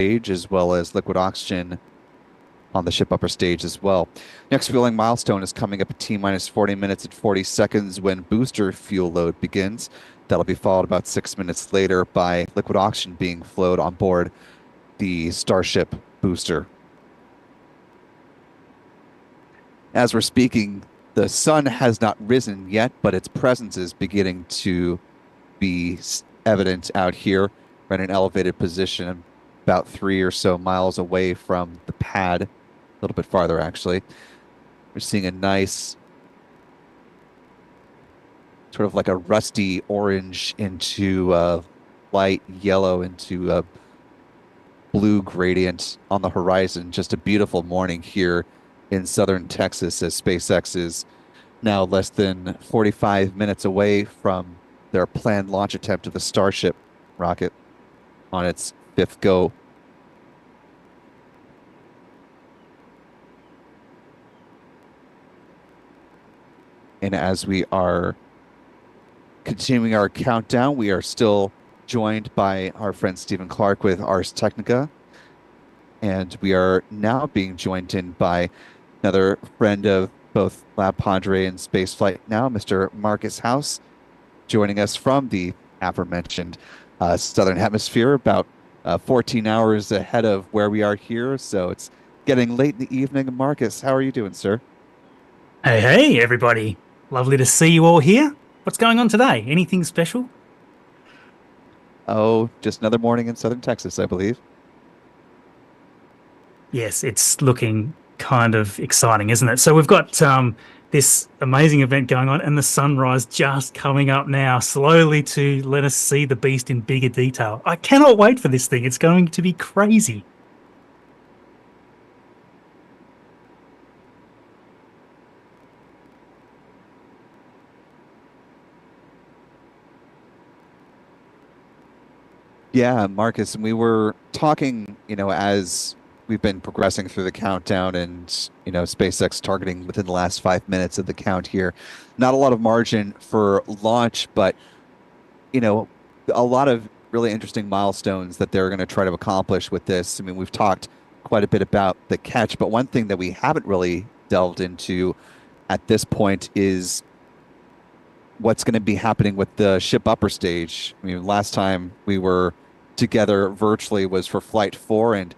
stage, as well as liquid oxygen on the ship upper stage as well. Next fueling milestone is coming up at T-minus 40 minutes and 40 seconds when booster fuel load begins. That'll be followed about 6 minutes later by liquid oxygen being flowed on board the Starship booster. As we're speaking, the sun has not risen yet, but its presence is beginning to be evident out here. We're in an elevated position about 3 or so miles away from the pad, a little bit farther actually. We're seeing a nice sort of like a rusty orange into light yellow into a blue gradient on the horizon. Just a beautiful morning here in southern Texas as SpaceX is now less than 45 minutes away from their planned launch attempt of the Starship rocket on its 5th go. And as we are continuing our countdown, we are still joined by our friend Stephen Clark with Ars Technica. And we are now being joined in by another friend of both Lab Padre and Spaceflight Now, Mr. Marcus House, joining us from the aforementioned Southern Hemisphere, about 14 hours ahead of where we are here. So it's getting late in the evening. Marcus, how are you doing, sir? Hey, everybody. Lovely to see you all here. What's going on today? Anything special? Oh, just another morning in Southern Texas, I believe. Yes, it's looking kind of exciting, isn't it? So we've got this amazing event going on and the sunrise just coming up now, slowly to let us see the beast in bigger detail. I cannot wait for this thing. It's going to be crazy. Yeah, Marcus, and we were talking, as we've been progressing through the countdown and, SpaceX targeting within the last 5 minutes of the count here. Not a lot of margin for launch, but, a lot of really interesting milestones that they're going to try to accomplish with this. I mean, we've talked quite a bit about the catch, but one thing that we haven't really delved into at this point is what's going to be happening with the ship upper stage. I mean, last time we were together virtually was for Flight 4, and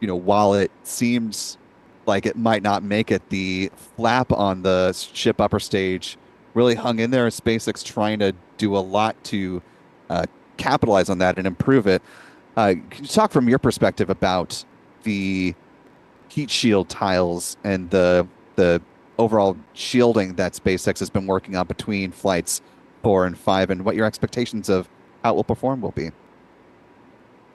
while it seems like it might not make it, the flap on the ship upper stage really hung in there. SpaceX trying to do a lot to capitalize on that and improve it. Can you talk from your perspective about the heat shield tiles and the overall shielding that SpaceX has been working on between flights 4 and 5, and what your expectations of how it will perform will be?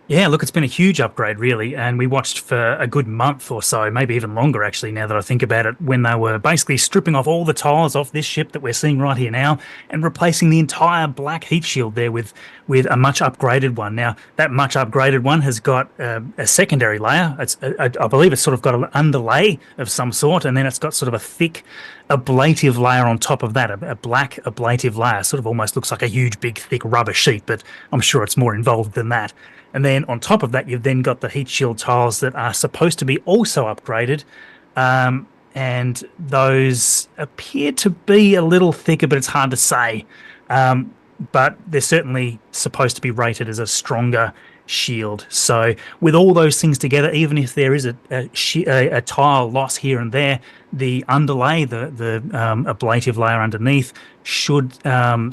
Yeah, look, it's been a huge upgrade, really. And we watched for a good month or so, maybe even longer, actually, now that I think about it, when they were basically stripping off all the tiles off this ship that we're seeing right here now and replacing the entire black heat shield there with a much upgraded one. Now, that much upgraded one has got a secondary layer. I believe it's sort of got an underlay of some sort, and then it's got sort of a thick ablative layer on top of that, a black ablative layer. Sort of almost looks like a huge, big, thick rubber sheet, but I'm sure it's more involved than that. And then on top of that, you've then got the heat shield tiles that are supposed to be also upgraded. And those appear to be a little thicker, but it's hard to say. But they're certainly supposed to be rated as a stronger shield. So with all those things together, even if there is a tile loss here and there, the underlay, the ablative layer underneath, should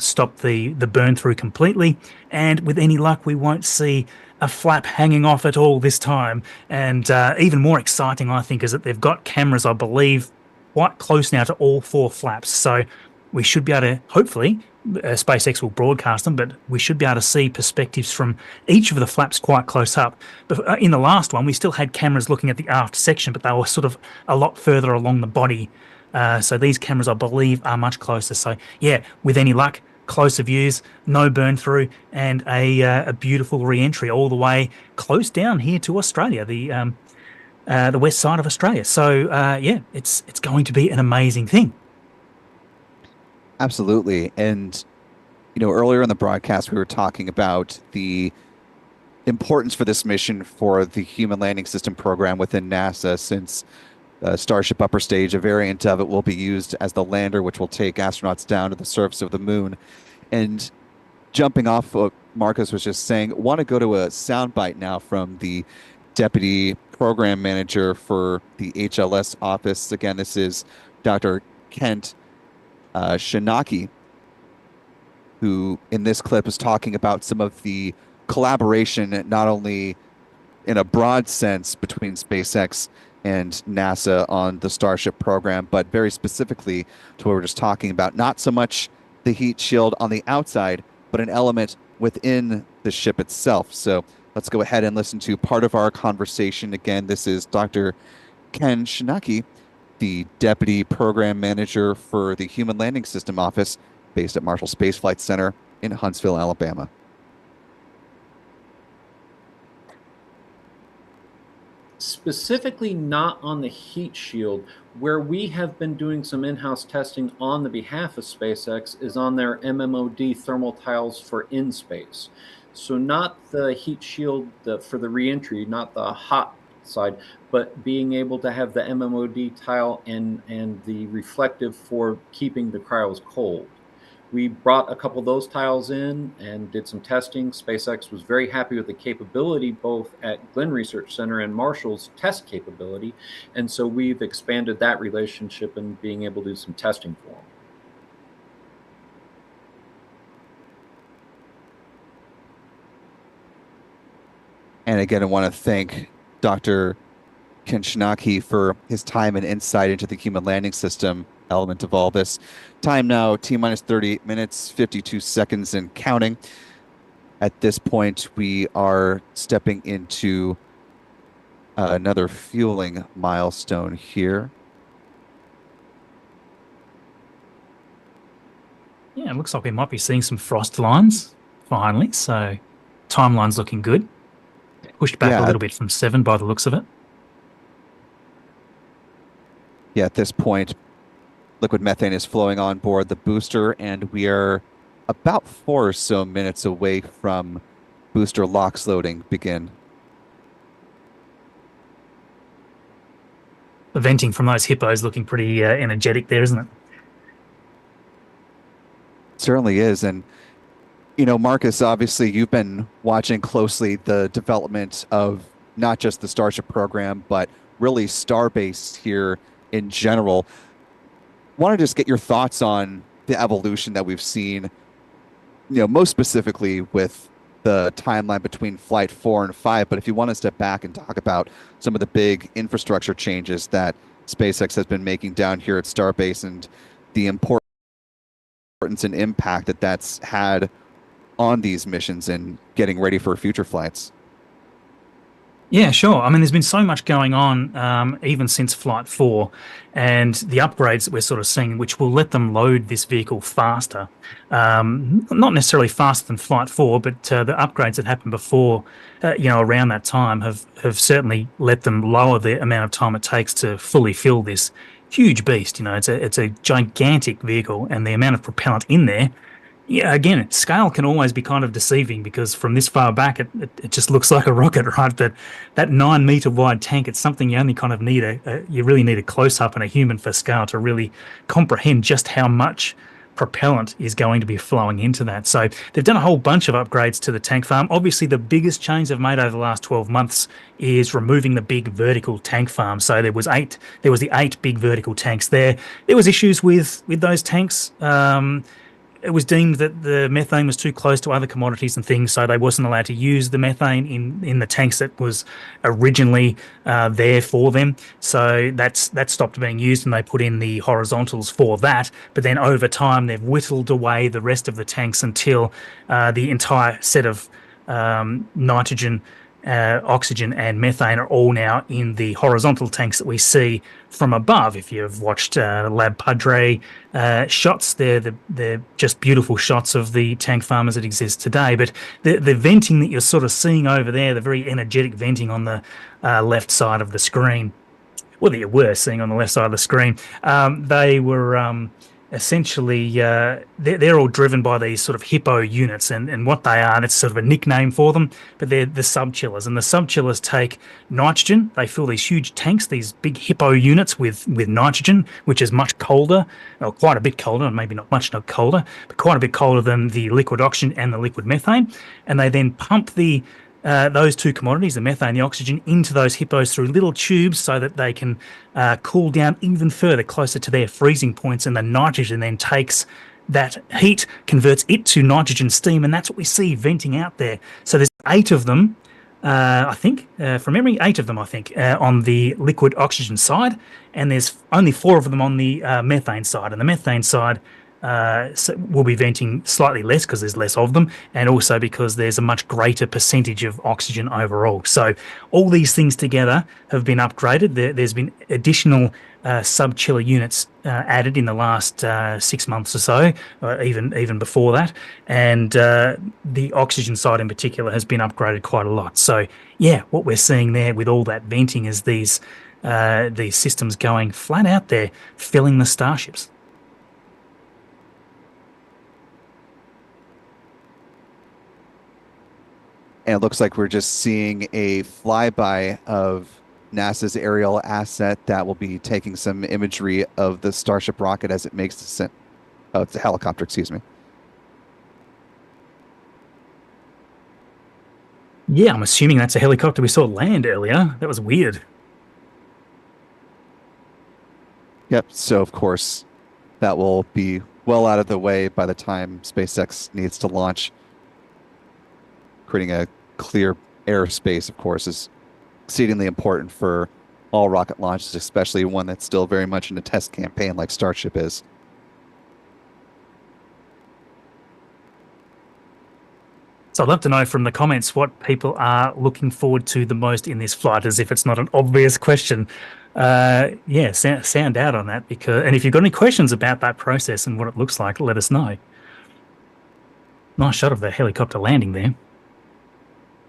stop the burn through completely. And with any luck, we won't see a flap hanging off at all this time. And even more exciting, I think, is that they've got cameras, I believe, quite close now to all 4 flaps. So we should be able to, hopefully, SpaceX will broadcast them, but we should be able to see perspectives from each of the flaps quite close up. But in the last one, we still had cameras looking at the aft section, but they were sort of a lot further along the body. So these cameras, I believe, are much closer. So yeah, with any luck, closer views, no burn through, and a beautiful re-entry all the way close down here to Australia, the west side of Australia. So yeah, it's going to be an amazing thing. Absolutely. And, earlier in the broadcast, we were talking about the importance for this mission for the Human Landing System program within NASA, since Starship Upper Stage, a variant of it, will be used as the lander, which will take astronauts down to the surface of the moon. And jumping off what Marcus was just saying, want to go to a soundbite now from the Deputy Program Manager for the HLS office. Again, this is Dr. Kent Shinaki, who in this clip is talking about some of the collaboration, not only in a broad sense between SpaceX and NASA on the Starship program, but very specifically to what we're just talking about. Not so much the heat shield on the outside, but an element within the ship itself. So let's go ahead and listen to part of our conversation. Again, this is Dr. Ken Shinaki, the Deputy Program Manager for the Human Landing System Office, based at Marshall Space Flight Center in Huntsville, Alabama. Specifically not on the heat shield. Where we have been doing some in-house testing on the behalf of SpaceX is on their MMOD thermal tiles for in space. So not the heat shield for the reentry, not the hot side, but being able to have the MMOD tile and the reflective for keeping the cryos cold. We brought a couple of those tiles in and did some testing. SpaceX was very happy with the capability, both at Glenn Research Center and Marshall's test capability. And so we've expanded that relationship and being able to do some testing for them. And again, I want to thank Dr. Ken Shinaki for his time and insight into the human landing system element of all this. Time now, T-minus 38 minutes, 52 seconds and counting. At this point, we are stepping into another fueling milestone here. Yeah, it looks like we might be seeing some frost lines finally, so timeline's looking good. Pushed back a little bit from 7 by the looks of it. Yeah, at this point, liquid methane is flowing on board the booster, and we are about 4 or so minutes away from booster LOX loading begin. The venting from those hippos looking pretty energetic there, isn't it? Certainly is. And, you know, Marcus, obviously you've been watching closely the development of not just the Starship program, but really Starbase here in general. Want to just get your thoughts on the evolution that we've seen, you know, most specifically with the timeline between Flight 4 and 5. But if you want to step back and talk about some of the big infrastructure changes that SpaceX has been making down here at Starbase and the importance and impact that that's had on these missions and getting ready for future flights. Yeah, sure. I mean, there's been so much going on even since Flight 4, and the upgrades that we're sort of seeing, which will let them load this vehicle faster. Not necessarily faster than Flight 4, but the upgrades that happened before, you know, around that time have certainly let them lower the amount of time it takes to fully fill this huge beast. You know, it's a gigantic vehicle, and the amount of propellant in there, yeah, again, scale can always be kind of deceiving because from this far back, it just looks like a rocket, right? But that 9-meter wide tank, it's something you only kind of need you really need a close up and a human for scale to really comprehend just how much propellant is going to be flowing into that. So they've done a whole bunch of upgrades to the tank farm. Obviously, the biggest change they've made over the last 12 months is removing the big vertical tank farm. So there was the 8 big vertical tanks there. There was issues with those tanks. It was deemed that the methane was too close to other commodities and things, so they wasn't allowed to use the methane in the tanks that was originally there for them. So that stopped being used, and they put in the horizontals for that. But then over time, they've whittled away the rest of the tanks until the entire set of nitrogen, oxygen and methane are all now in the horizontal tanks that we see from above. If you've watched Lab Padre shots, they're just beautiful shots of the tank farm as it exists today. But the venting that you're sort of seeing over there, the very energetic venting on the left side of the screen, well, that you were seeing on the left side of the screen, they were essentially they're all driven by these sort of hippo units, and what they are, that's sort of a nickname for them, but they're the sub-chillers. And the sub-chillers take nitrogen. They fill these huge tanks, these big hippo units with nitrogen, which is much colder, or quite a bit colder, and maybe not much not colder, but quite a bit colder than the liquid oxygen and the liquid methane. And they then pump those two commodities, the methane and the oxygen, into those hippos through little tubes so that they can cool down even further, closer to their freezing points, and the nitrogen then takes that heat, converts it to nitrogen steam, and that's what we see venting out there. So there's 8 of them, I think, from memory, 8 of them, I think, on the liquid oxygen side, and there's only 4 of them on the methane side. And the methane side will be venting slightly less because there's less of them, and also because there's a much greater percentage of oxygen overall. So all these things together have been upgraded. There's been additional sub-chiller units added in the last 6 months or so, even before that, and the oxygen side in particular has been upgraded quite a lot. So yeah, what we're seeing there with all that venting is these systems going flat out there, filling the Starships. And it looks like we're just seeing a flyby of NASA's aerial asset that will be taking some imagery of the Starship rocket as it makes descent. Oh, it's a helicopter, excuse me. Yeah, I'm assuming that's a helicopter we saw land earlier. That was weird. Yep, so of course that will be well out of the way by the time SpaceX needs to launch. Creating a clear airspace, of course, is exceedingly important for all rocket launches, especially one that's still very much in a test campaign like Starship is. So I'd love to know from the comments what people are looking forward to the most in this flight, as if it's not an obvious question. Yeah, sound out on that, and if you've got any questions about that process and what it looks like, let us know. Nice shot of the helicopter landing there.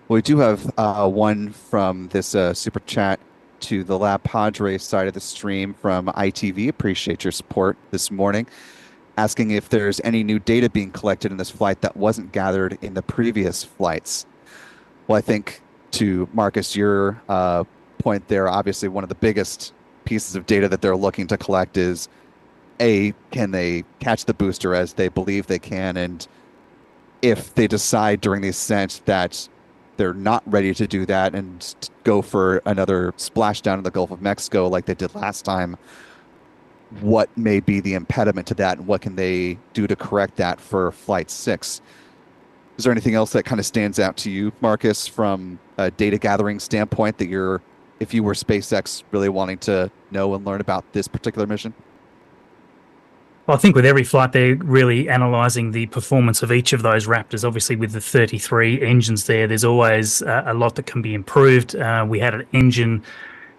We do have one from this super chat to the Lab Padre side of the stream from ITV. Appreciate your support this morning. Asking if there's any new data being collected in this flight that wasn't gathered in the previous flights. Well, I think to Marcus, your point there, obviously one of the biggest pieces of data that they're looking to collect is, A, can they catch the booster as they believe they can? And if they decide during the ascent that they're not ready to do that and go for another splashdown in the Gulf of Mexico like they did last time, what may be the impediment to that, and what can they do to correct that for Flight 6? Is there anything else that kind of stands out to you, Marcus, from a data gathering standpoint that you're, if you were SpaceX, really wanting to know and learn about this particular mission? Well, I think with every flight, they're really analysing the performance of each of those Raptors. Obviously, with the 33 engines there's always a lot that can be improved. We had an engine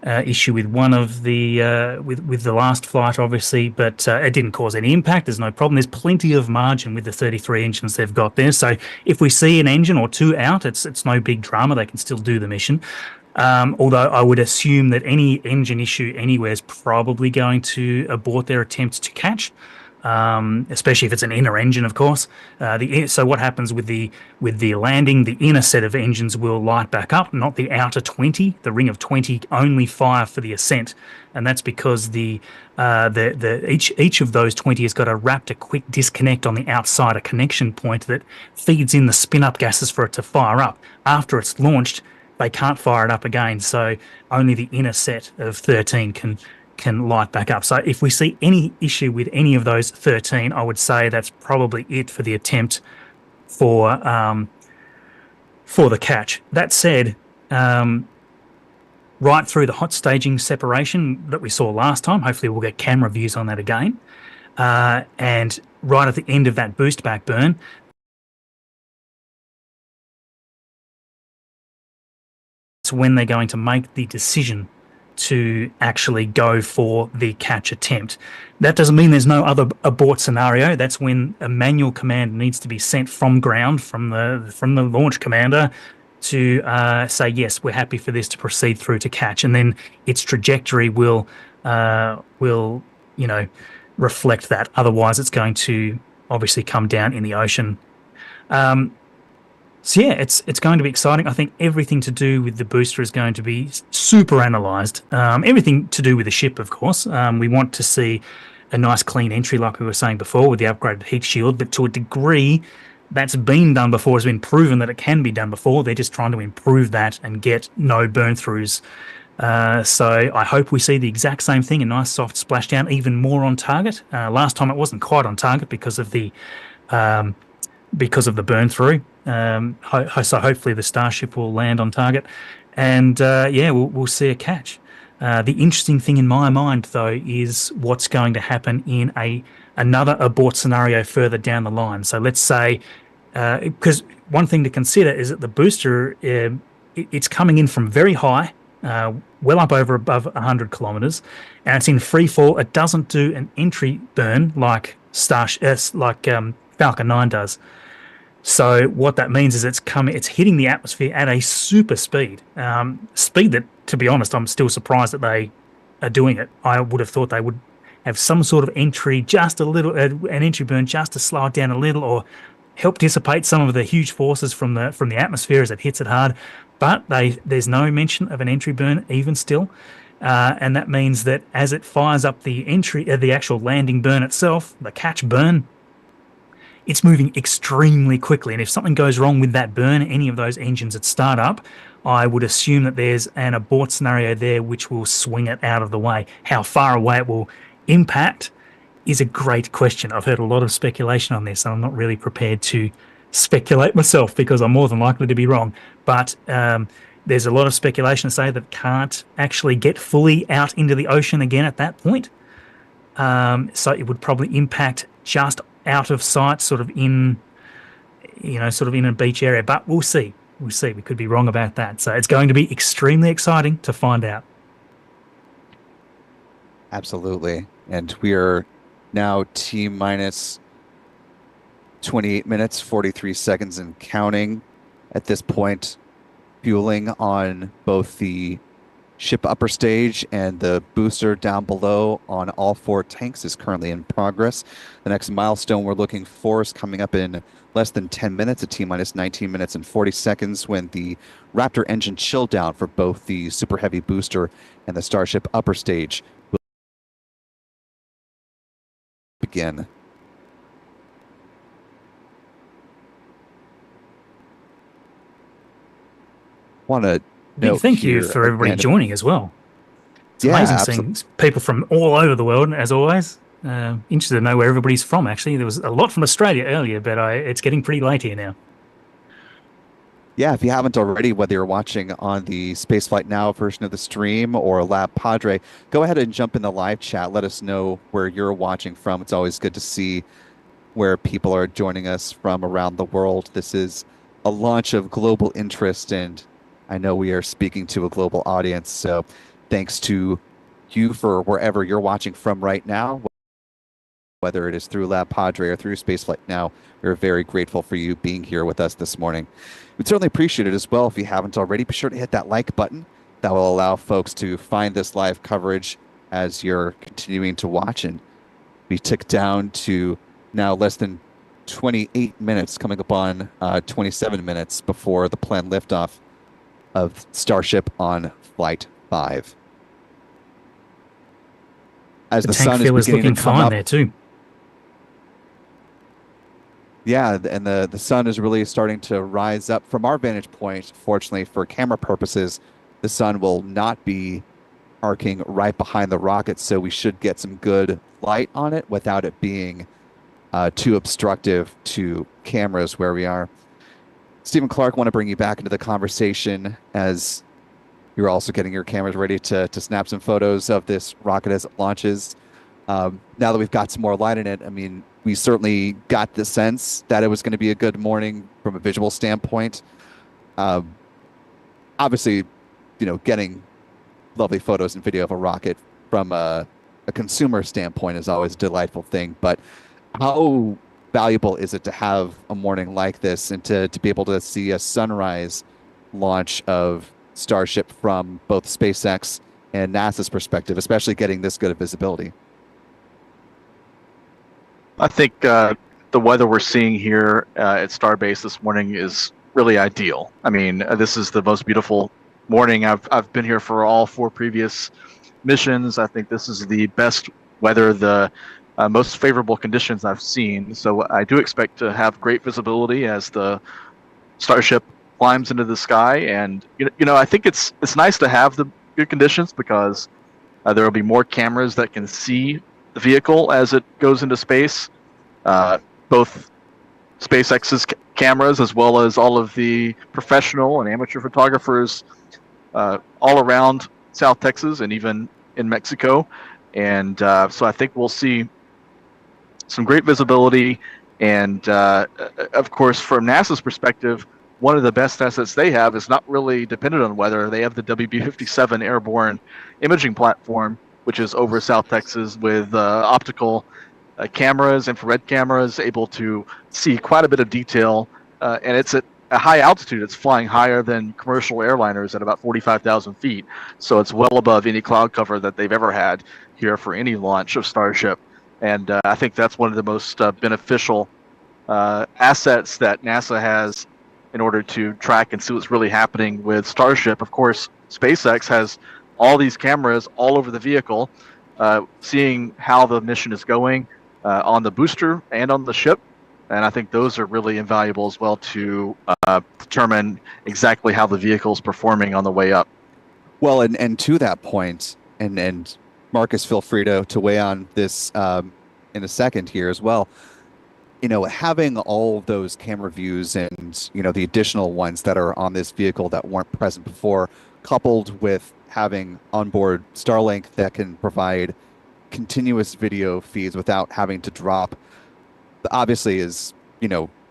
issue with one of the with the last flight, obviously, but it didn't cause any impact. There's no problem. There's plenty of margin with the 33 engines they've got there. So if we see an engine or two out, it's no big drama. They can still do the mission. Although I would assume that any engine issue anywhere is probably going to abort their attempt to catch. Especially if it's an inner engine, of course. So what happens with the landing? The inner set of engines will light back up, not the outer 20. The ring of 20 only fire for the ascent, and that's because each of those 20 has got a Raptor quick disconnect on the outside, a connection point that feeds in the spin-up gases for it to fire up. After it's launched, they can't fire it up again, so only the inner set of 13 can light back up. So if we see any issue with any of those 13, I would say that's probably it for the attempt for the catch. That said, right through the hot staging separation that we saw last time, hopefully we'll get camera views on that again, and right at the end of that boost back burn, it's when they're going to make the decision to actually go for the catch attempt. That doesn't mean there's no other abort scenario. That's when a manual command needs to be sent from ground, from the launch commander, to say, yes, we're happy for this to proceed through to catch, and then its trajectory will reflect that. Otherwise, it's going to obviously come down in the ocean. So yeah, it's going to be exciting. I think everything to do with the booster is going to be super analysed. Everything to do with the ship, of course. We want to see a nice clean entry, like we were saying before, with the upgraded heat shield. But to a degree, that's been done before. It's been proven that it can be done before. They're just trying to improve that and get no burn-throughs. So I hope we see the exact same thing, a nice soft splashdown, even more on target. Last time it wasn't quite on target because of the burn through. So hopefully the Starship will land on target, and we'll see a catch. The interesting thing in my mind, though, is what's going to happen in another abort scenario further down the line. So let's say, because one thing to consider is that the booster, it's coming in from very high, well up above 100 kilometers, and it's in free fall. It doesn't do an entry burn like Falcon 9 does. So what that means is it's hitting the atmosphere at a super speed, speed that, to be honest, I'm still surprised that they are doing it. I would have thought they would have some sort of entry, just a little, an entry burn, just to slow it down a little, or help dissipate some of the huge forces from the atmosphere as it hits it hard. But there's no mention of an entry burn even still, and that means that as it fires up the actual landing burn itself, the catch burn, it's moving extremely quickly. And if something goes wrong with that burn, any of those engines at startup, I would assume that there's an abort scenario there which will swing it out of the way. How far away it will impact is a great question. I've heard a lot of speculation on this, and I'm not really prepared to speculate myself because I'm more than likely to be wrong. But there's a lot of speculation to say that it can't actually get fully out into the ocean again at that point. So it would probably impact just out of sight, sort of in a beach area. But we'll see. We could be wrong about that. So it's going to be extremely exciting to find out. Absolutely. And we are now T-minus 28 minutes, 43 seconds and counting at this point. Fueling on both the ship upper stage and the booster down below on all 4 tanks is currently in progress. The next milestone we're looking for is coming up in less than 10 minutes, at T-minus 19 minutes and 40 seconds, when the Raptor engine chill down for both the Super Heavy booster and the Starship upper stage will begin. Want to thank you for everybody joining as well. It's amazing seeing people from all over the world, as always. Interested to know where everybody's from, actually. There was a lot from Australia earlier, but it's getting pretty late here now. Yeah, if you haven't already, whether you're watching on the Spaceflight Now version of the stream or Lab Padre, go ahead and jump in the live chat. Let us know where you're watching from. It's always good to see where people are joining us from around the world. This is a launch of global interest, and I know we are speaking to a global audience, so thanks to you for wherever you're watching from right now, whether it is through Lab Padre or through Spaceflight Now. We're very grateful for you being here with us this morning. We'd certainly appreciate it as well. If you haven't already, be sure to hit that like button. That will allow folks to find this live coverage as you're continuing to watch. And we tick down to now less than 28 minutes, coming up on 27 minutes before the planned liftoff of Starship on Flight 5. As the sun is beginning to come up there too. Yeah, and the sun is really starting to rise up from our vantage point. Fortunately, for camera purposes, the sun will not be arcing right behind the rocket, so we should get some good light on it without it being too obstructive to cameras where we are. Stephen Clark, want to bring you back into the conversation as you're also getting your cameras ready to snap some photos of this rocket as it launches. Now that we've got some more light in it, I mean, we certainly got the sense that it was going to be a good morning from a visual standpoint. Obviously, getting lovely photos and video of a rocket from a consumer standpoint is always a delightful thing. But how valuable is it to have a morning like this and to be able to see a sunrise launch of Starship from both SpaceX and NASA's perspective, especially getting this good of visibility? I think the weather we're seeing here at Starbase this morning is really ideal. I mean, this is the most beautiful morning. I've been here for all 4 previous missions. I think this is the best weather, the most favorable conditions I've seen. So I do expect to have great visibility as the Starship climbs into the sky. And I think it's nice to have the good conditions because there will be more cameras that can see the vehicle as it goes into space. Both SpaceX's cameras as well as all of the professional and amateur photographers all around South Texas and even in Mexico. And so I think we'll see some great visibility. And of course, from NASA's perspective, one of the best assets they have is not really dependent on weather. They have the WB-57 airborne imaging platform, which is over South Texas with optical cameras, infrared cameras, able to see quite a bit of detail. And it's at a high altitude. It's flying higher than commercial airliners at about 45,000 feet. So it's well above any cloud cover that they've ever had here for any launch of Starship. And I think that's one of the most beneficial assets that NASA has in order to track and see what's really happening with Starship. Of course, SpaceX has all these cameras all over the vehicle, seeing how the mission is going on the booster and on the ship. And I think those are really invaluable as well to determine exactly how the vehicle is performing on the way up. Well, and to that point, and Marcus, feel free to weigh on this in a second here as well. Having all of those camera views and, the additional ones that are on this vehicle that weren't present before, coupled with having onboard Starlink that can provide continuous video feeds without having to drop, obviously is,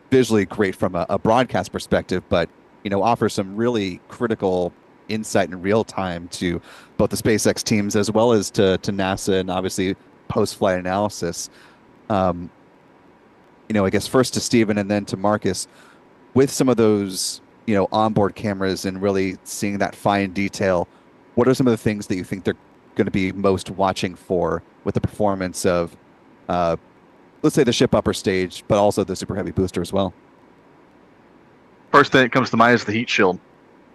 visually great from a broadcast perspective, but, offers some really critical insight in real time to both the SpaceX teams as well as to NASA and obviously post-flight analysis. I guess first to Stephen and then to Marcus, with some of those, onboard cameras and really seeing that fine detail, what are some of the things that you think they're going to be most watching for with the performance of, let's say, the ship upper stage, but also the Super Heavy booster as well? First thing that comes to mind is the heat shield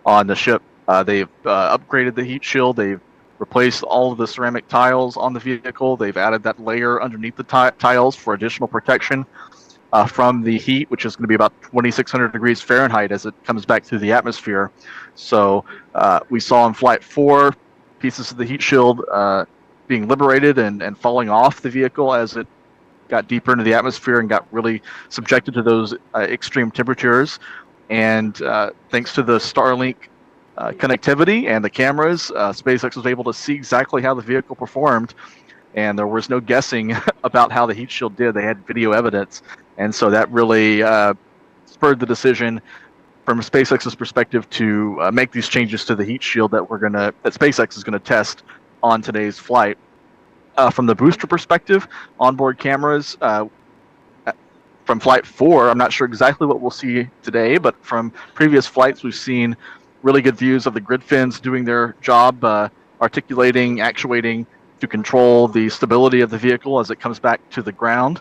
on the ship. They've upgraded the heat shield. They've replaced all of the ceramic tiles on the vehicle. They've added that layer underneath the tiles for additional protection from the heat, which is going to be about 2,600 degrees Fahrenheit as it comes back through the atmosphere. So we saw in Flight 4 pieces of the heat shield being liberated and falling off the vehicle as it got deeper into the atmosphere and got really subjected to those extreme temperatures. And thanks to the Starlink connectivity and the cameras, SpaceX was able to see exactly how the vehicle performed, and there was no guessing about how the heat shield did. They had video evidence, and so that really spurred the decision from SpaceX's perspective to make these changes to the heat shield that SpaceX is gonna test on today's flight. From the booster perspective, onboard cameras from Flight 4, I'm not sure exactly what we'll see today, but from previous flights, we've seen really good views of the grid fins doing their job, articulating, actuating to control the stability of the vehicle as it comes back to the ground.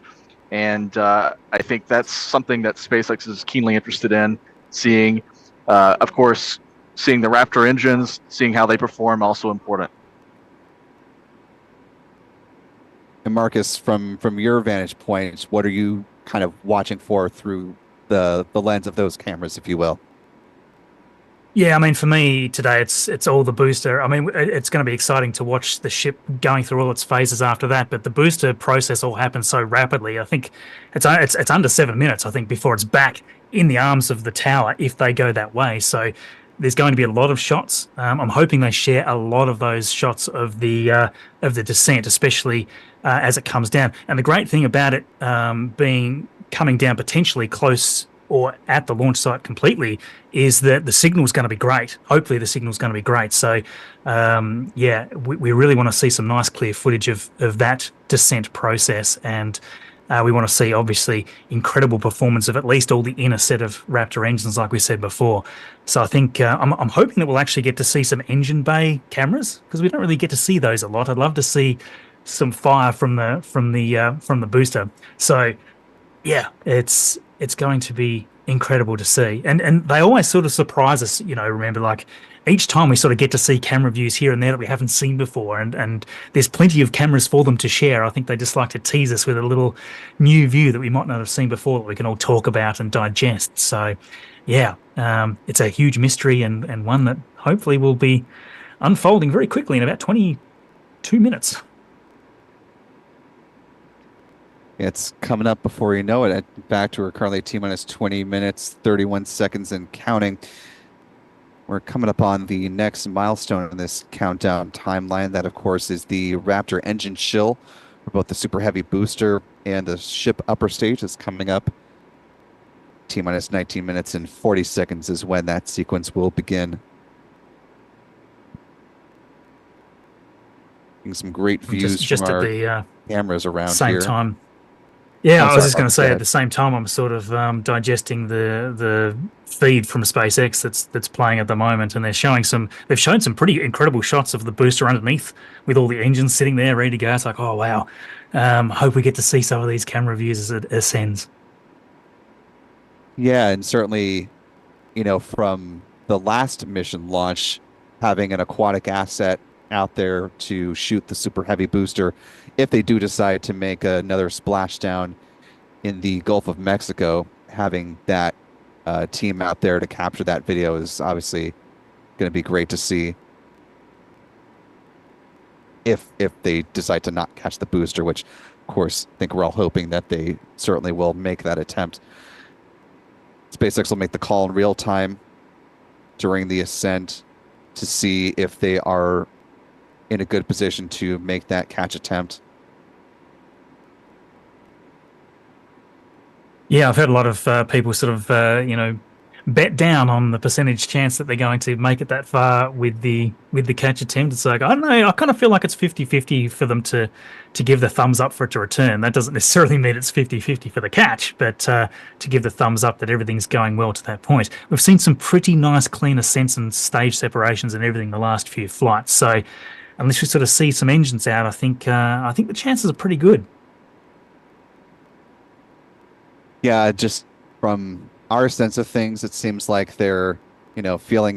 And I think that's something that SpaceX is keenly interested in seeing. Of course, seeing the Raptor engines, seeing how they perform, also important. And Marcus, from your vantage point, what are you kind of watching for through the lens of those cameras, if you will? Yeah, I mean, for me today, it's all the booster. I mean, it's going to be exciting to watch the ship going through all its phases after that. But the booster process all happens so rapidly. I think it's under 7 minutes, I think, before it's back in the arms of the tower if they go that way. So there's going to be a lot of shots. I'm hoping they share a lot of those shots of the descent, especially as it comes down. And the great thing about it coming down potentially close or at the launch site completely is that the signal is going to be great. Hopefully the signal is going to be great. So, yeah, we really want to see some nice clear footage of that descent process. And we want to see, obviously, incredible performance of at least all the inner set of Raptor engines, like we said before. So I think I'm hoping that we'll actually get to see some engine bay cameras because we don't really get to see those a lot. I'd love to see some fire from the booster. So yeah, it's going to be incredible to see. And they always sort of surprise us, remember, like each time we sort of get to see camera views here and there that we haven't seen before, and there's plenty of cameras for them to share. I think they just like to tease us with a little new view that we might not have seen before that we can all talk about and digest. So yeah, it's a huge mystery and one that hopefully will be unfolding very quickly in about 22 minutes. It's coming up before you know it. In fact, we're currently T-minus 20 minutes, 31 seconds and counting. We're coming up on the next milestone in this countdown timeline. That, of course, is the Raptor engine chill for both the Super Heavy booster and the ship upper stage is coming up. T-minus 19 minutes and 40 seconds is when that sequence will begin. Getting some great views just from at our the cameras around same here. time. Yeah, Oh, I was sorry, just going to Marcus, say go at ahead. the same time I'm sort of digesting the feed from SpaceX that's playing at the moment, and they've shown some pretty incredible shots of the booster underneath with all the engines sitting there ready to go. It's like, oh wow, hope we get to see some of these camera views as it ascends. Yeah, and certainly, from the last mission launch, having an aquatic asset out there to shoot the Super Heavy booster, if they do decide to make another splashdown in the Gulf of Mexico, having that team out there to capture that video is obviously going to be great to see. If they decide to not catch the booster, which, of course, I think we're all hoping that they certainly will make that attempt. SpaceX will make the call in real time during the ascent to see if they are in a good position to make that catch attempt. Yeah, I've heard a lot of people sort of bet down on the percentage chance that they're going to make it that far with the catch attempt. It's like, I don't know, I kind of feel like it's 50-50 for them to give the thumbs up for it to return. That doesn't necessarily mean it's 50-50 for the catch, but to give the thumbs up that everything's going well to that point. We've seen some pretty nice clean ascents and stage separations and everything the last few flights. So unless we sort of see some engines out, I think the chances are pretty good. Yeah, just from our sense of things, it seems like they're, feeling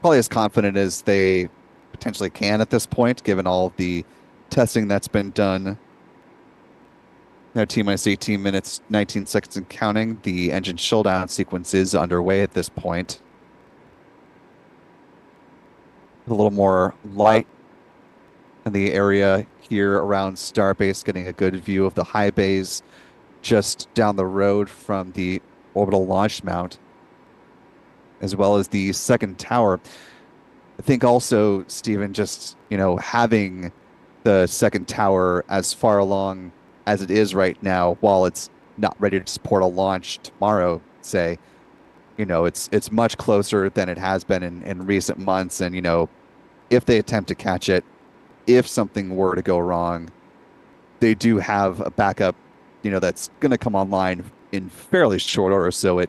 probably as confident as they potentially can at this point, given all of the testing that's been done. Now, T-minus 18 minutes, 19 seconds and counting. The engine shutdown sequence is underway at this point. A little more light in the area here around Starbase, getting a good view of the high bays just down the road from the orbital launch mount, as well as the second tower. I think also, Stephen, just, having the second tower as far along as it is right now, while it's not ready to support a launch tomorrow, say, it's much closer than it has been in recent months. And, if they attempt to catch it, if something were to go wrong, they do have a backup that's going to come online in fairly short order, so it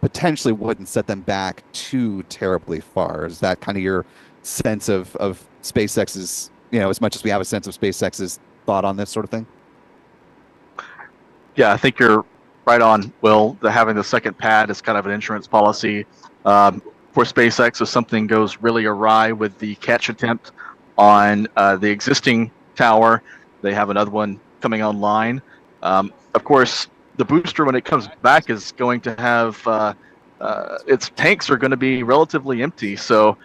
potentially wouldn't set them back too terribly far. Is that kind of your sense of SpaceX's, as much as we have a sense of SpaceX's thought on this sort of thing? Yeah, I think you're right on, Will. Having the second pad is kind of an insurance policy for SpaceX. If something goes really awry with the catch attempt on the existing tower, they have another one coming online. Of course, the booster, when it comes back, is going to have its tanks are going to be relatively empty. So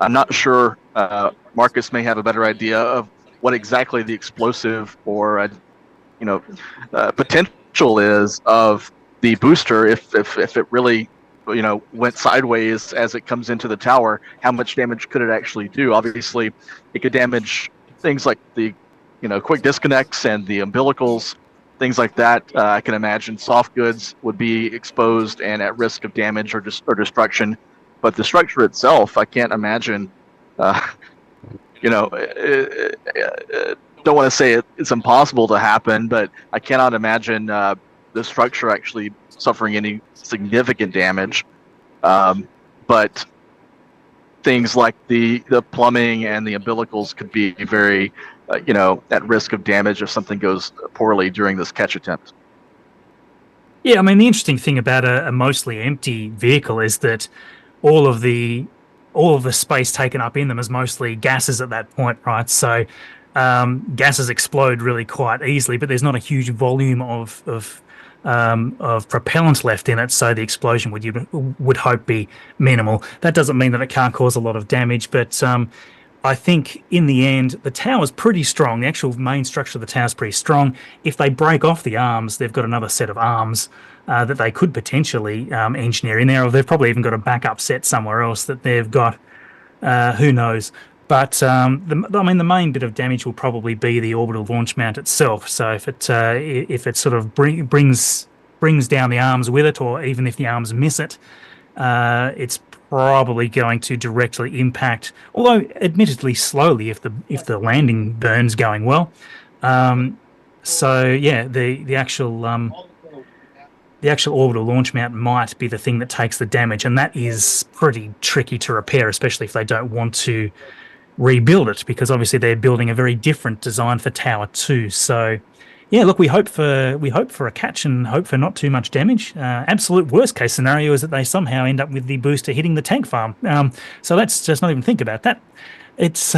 I'm not sure. Marcus may have a better idea of what exactly the explosive or potential is of the booster if it really went sideways as it comes into the tower. How much damage could it actually do? Obviously, it could damage things like the quick disconnects and the umbilicals. Things like that. I can imagine soft goods would be exposed and at risk of damage or destruction. But the structure itself, I can't imagine. Don't want to say it's impossible to happen, but I cannot imagine the structure actually suffering any significant damage. But things like the plumbing and the umbilicals could be very at risk of damage if something goes poorly during this catch attempt. Yeah, I mean, the interesting thing about a mostly empty vehicle is that all of the space taken up in them is mostly gases at that point, right? So gases explode really quite easily, but there's not a huge volume of propellant left in it, so the explosion would hope be minimal. That doesn't mean that it can't cause a lot of damage, but I think in the end, the tower's pretty strong. The actual main structure of the tower's pretty strong. If they break off the arms, they've got another set of arms that they could potentially engineer in there, or they've probably even got a backup set somewhere else that they've got. Who knows? But the main bit of damage will probably be the orbital launch mount itself. So if it sort of brings down the arms with it, or even if the arms miss it, it's probably going to directly impact, although admittedly slowly, if the landing burn's going well. So yeah, the actual orbital launch mount might be the thing that takes the damage, and that is pretty tricky to repair, especially if they don't want to rebuild it, because obviously they're building a very different design for Tower 2. So yeah, look, we hope for a catch and hope for not too much damage. Absolute worst case scenario is that they somehow end up with the booster hitting the tank farm. So let's just not even think about that. It's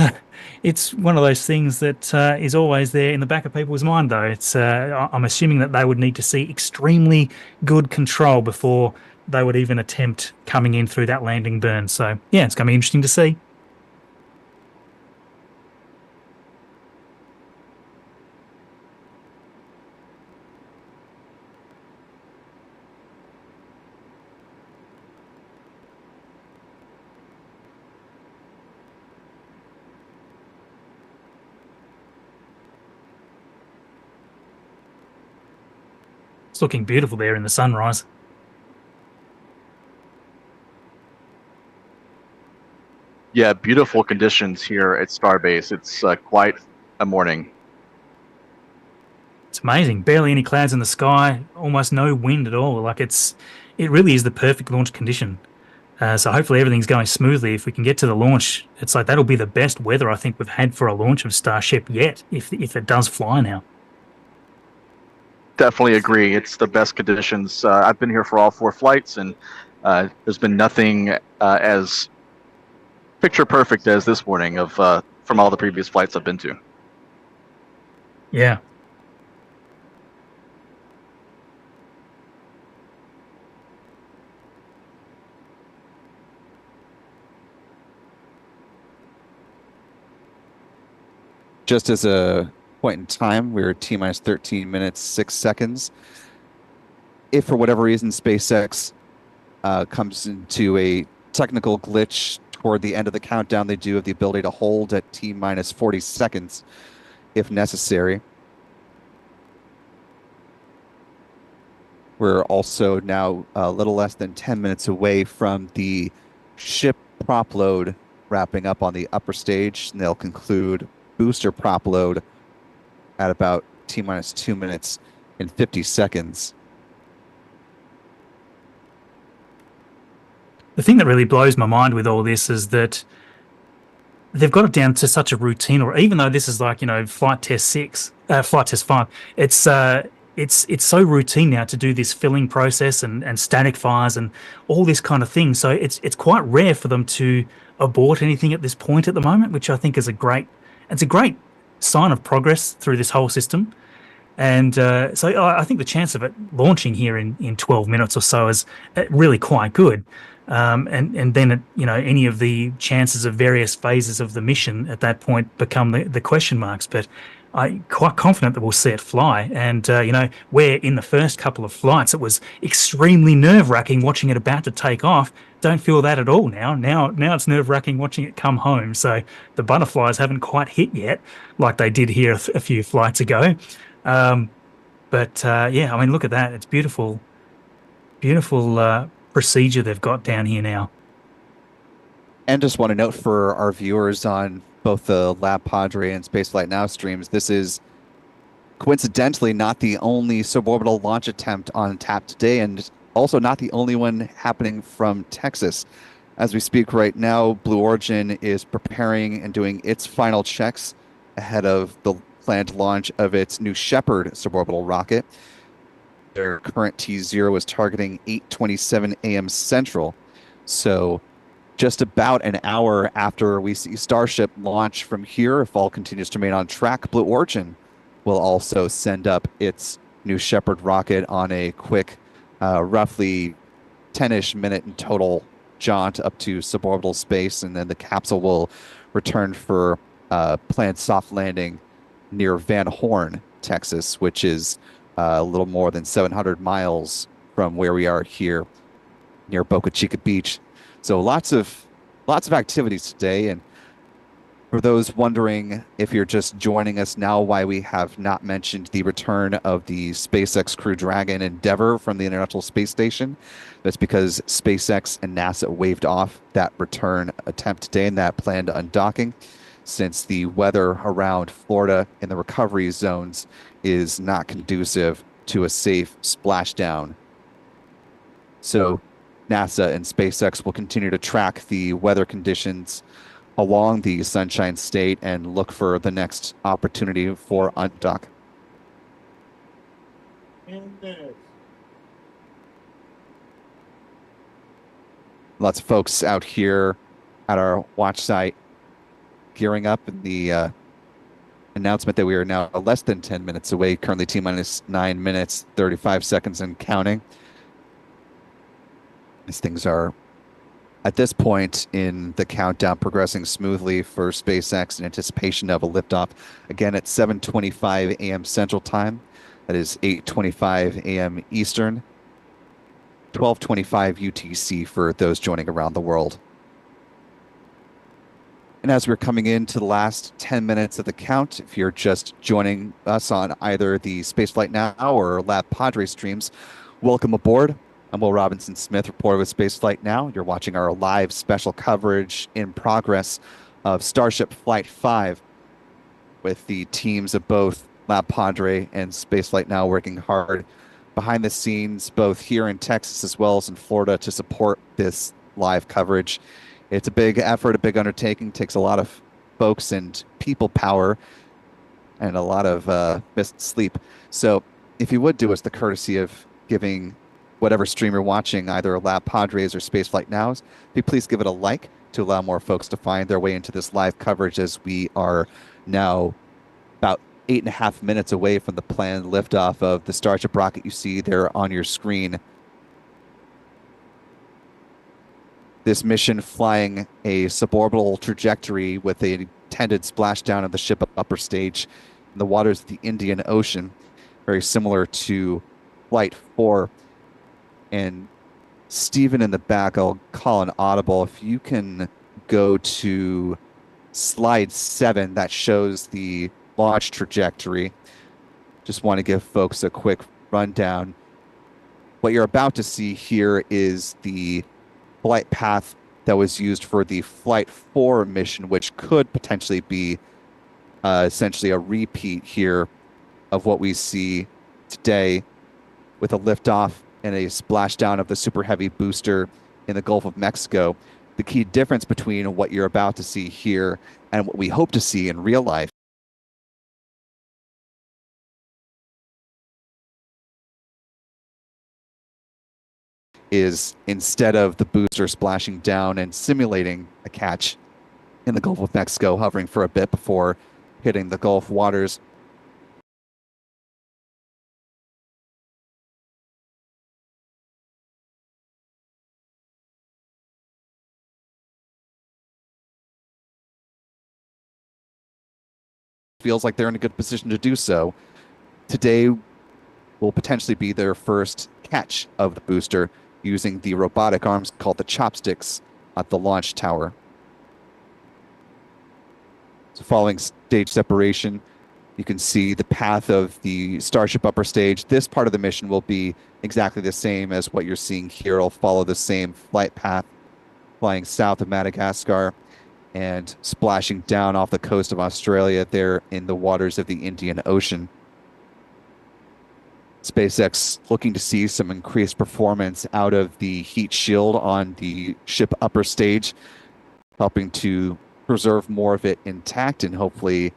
one of those things that is always there in the back of people's mind, though. I'm assuming that they would need to see extremely good control before they would even attempt coming in through that landing burn. So yeah, it's going to be interesting to see. It's looking beautiful there in the sunrise. Yeah, beautiful conditions here at Starbase. It's quite a morning. It's amazing. Barely any clouds in the sky, almost no wind at all. Like it really is the perfect launch condition. So hopefully everything's going smoothly. If we can get to the launch, it's like that'll be the best weather I think we've had for a launch of Starship yet, if it does fly now. Definitely agree. It's the best conditions. I've been here for all 4 flights, and there's been nothing as picture perfect as this morning from all the previous flights I've been to. Yeah. Just as a point in time, we're T-minus 13 minutes, 6 seconds. If for whatever reason SpaceX comes into a technical glitch toward the end of the countdown, they do have the ability to hold at T-minus 40 seconds if necessary. We're also now a little less than 10 minutes away from the ship prop load wrapping up on the upper stage, and they'll conclude booster prop load at about T-minus 2 minutes and 50 seconds. The thing that really blows my mind with all this is that they've got it down to such a routine, or even though this is like, flight test 5, it's so routine now to do this filling process and static fires and all this kind of thing. So it's quite rare for them to abort anything at this point at the moment, which I think is a great sign of progress through this whole system. And so I think the chance of it launching here in 12 minutes or so is really quite good. And then any of the chances of various phases of the mission at that point become the question marks. But I'm quite confident that we'll see it fly. And where in the first couple of flights it was extremely nerve-wracking watching it about to take off, don't feel that at all now. Now it's nerve-wracking watching it come home. So the butterflies haven't quite hit yet, like they did here a few flights ago. But look at that. It's beautiful procedure they've got down here now. And just want to note for our viewers on both the Lab Padre and Spaceflight Now streams, this is coincidentally not the only suborbital launch attempt on tap today, and also not the only one happening from Texas. As we speak right now, Blue Origin is preparing and doing its final checks ahead of the planned launch of its New Shepard suborbital rocket. Their current T0 is targeting 8:27 a.m. Central. So just about an hour after we see Starship launch from here, if all continues to remain on track, Blue Origin will also send up its New Shepard rocket on a quick, roughly 10-ish minute in total jaunt up to suborbital space, and then the capsule will return for planned soft landing near Van Horn, Texas, which is a little more than 700 miles from where we are here near Boca Chica Beach. So lots of activities today. And for those wondering if you're just joining us now, why we have not mentioned the return of the SpaceX Crew Dragon Endeavour from the International Space Station, that's because SpaceX and NASA waved off that return attempt today and that planned undocking, since the weather around Florida in the recovery zones is not conducive to a safe splashdown. So NASA and SpaceX will continue to track the weather conditions along the Sunshine State and look for the next opportunity for undock. Lots of folks out here at our watch site gearing up in the announcement that we are now less than 10 minutes away, currently T-minus 9 minutes, 35 seconds and counting. As things are, at this point in the countdown, progressing smoothly for SpaceX in anticipation of a liftoff, again at 7:25 a.m. Central Time. That is 8:25 a.m. Eastern, 12:25 UTC for those joining around the world. And as we're coming into the last 10 minutes of the count, if you're just joining us on either the Spaceflight Now or Lab Padre streams, welcome aboard. I'm Will Robinson Smith, reporter with Spaceflight Now. You're watching our live special coverage in progress of Starship Flight 5, with the teams of both Lab Padre and Spaceflight Now working hard behind the scenes, both here in Texas as well as in Florida, to support this live coverage. It's a big effort, a big undertaking, takes a lot of folks and people power and a lot of missed sleep. So if you would do us the courtesy of giving whatever stream you're watching, either Lab Padres or Spaceflight Nows, please give it a like to allow more folks to find their way into this live coverage, as we are now about 8.5 minutes away from the planned liftoff of the Starship rocket you see there on your screen. This mission flying a suborbital trajectory with an intended splashdown of the ship upper stage in the waters of the Indian Ocean, very similar to Flight 4. And Stephen in the back, I'll call an audible. If you can go to slide 7, that shows the launch trajectory. Just want to give folks a quick rundown. What you're about to see here is the flight path that was used for the Flight 4 mission, which could potentially be essentially a repeat here of what we see today, with a liftoff and a splashdown of the Super Heavy booster in the Gulf of Mexico. The key difference between what you're about to see here and what we hope to see in real life is, instead of the booster splashing down and simulating a catch in the Gulf of Mexico, hovering for a bit before hitting the Gulf waters, feels like they're in a good position to do so. Today will potentially be their first catch of the booster using the robotic arms called the chopsticks at the launch tower. So following stage separation, you can see the path of the Starship upper stage. This part of the mission will be exactly the same as what you're seeing here. It'll follow the same flight path, flying south of Madagascar and splashing down off the coast of Australia there in the waters of the Indian Ocean. SpaceX looking to see some increased performance out of the heat shield on the ship upper stage, helping to preserve more of it intact and hopefully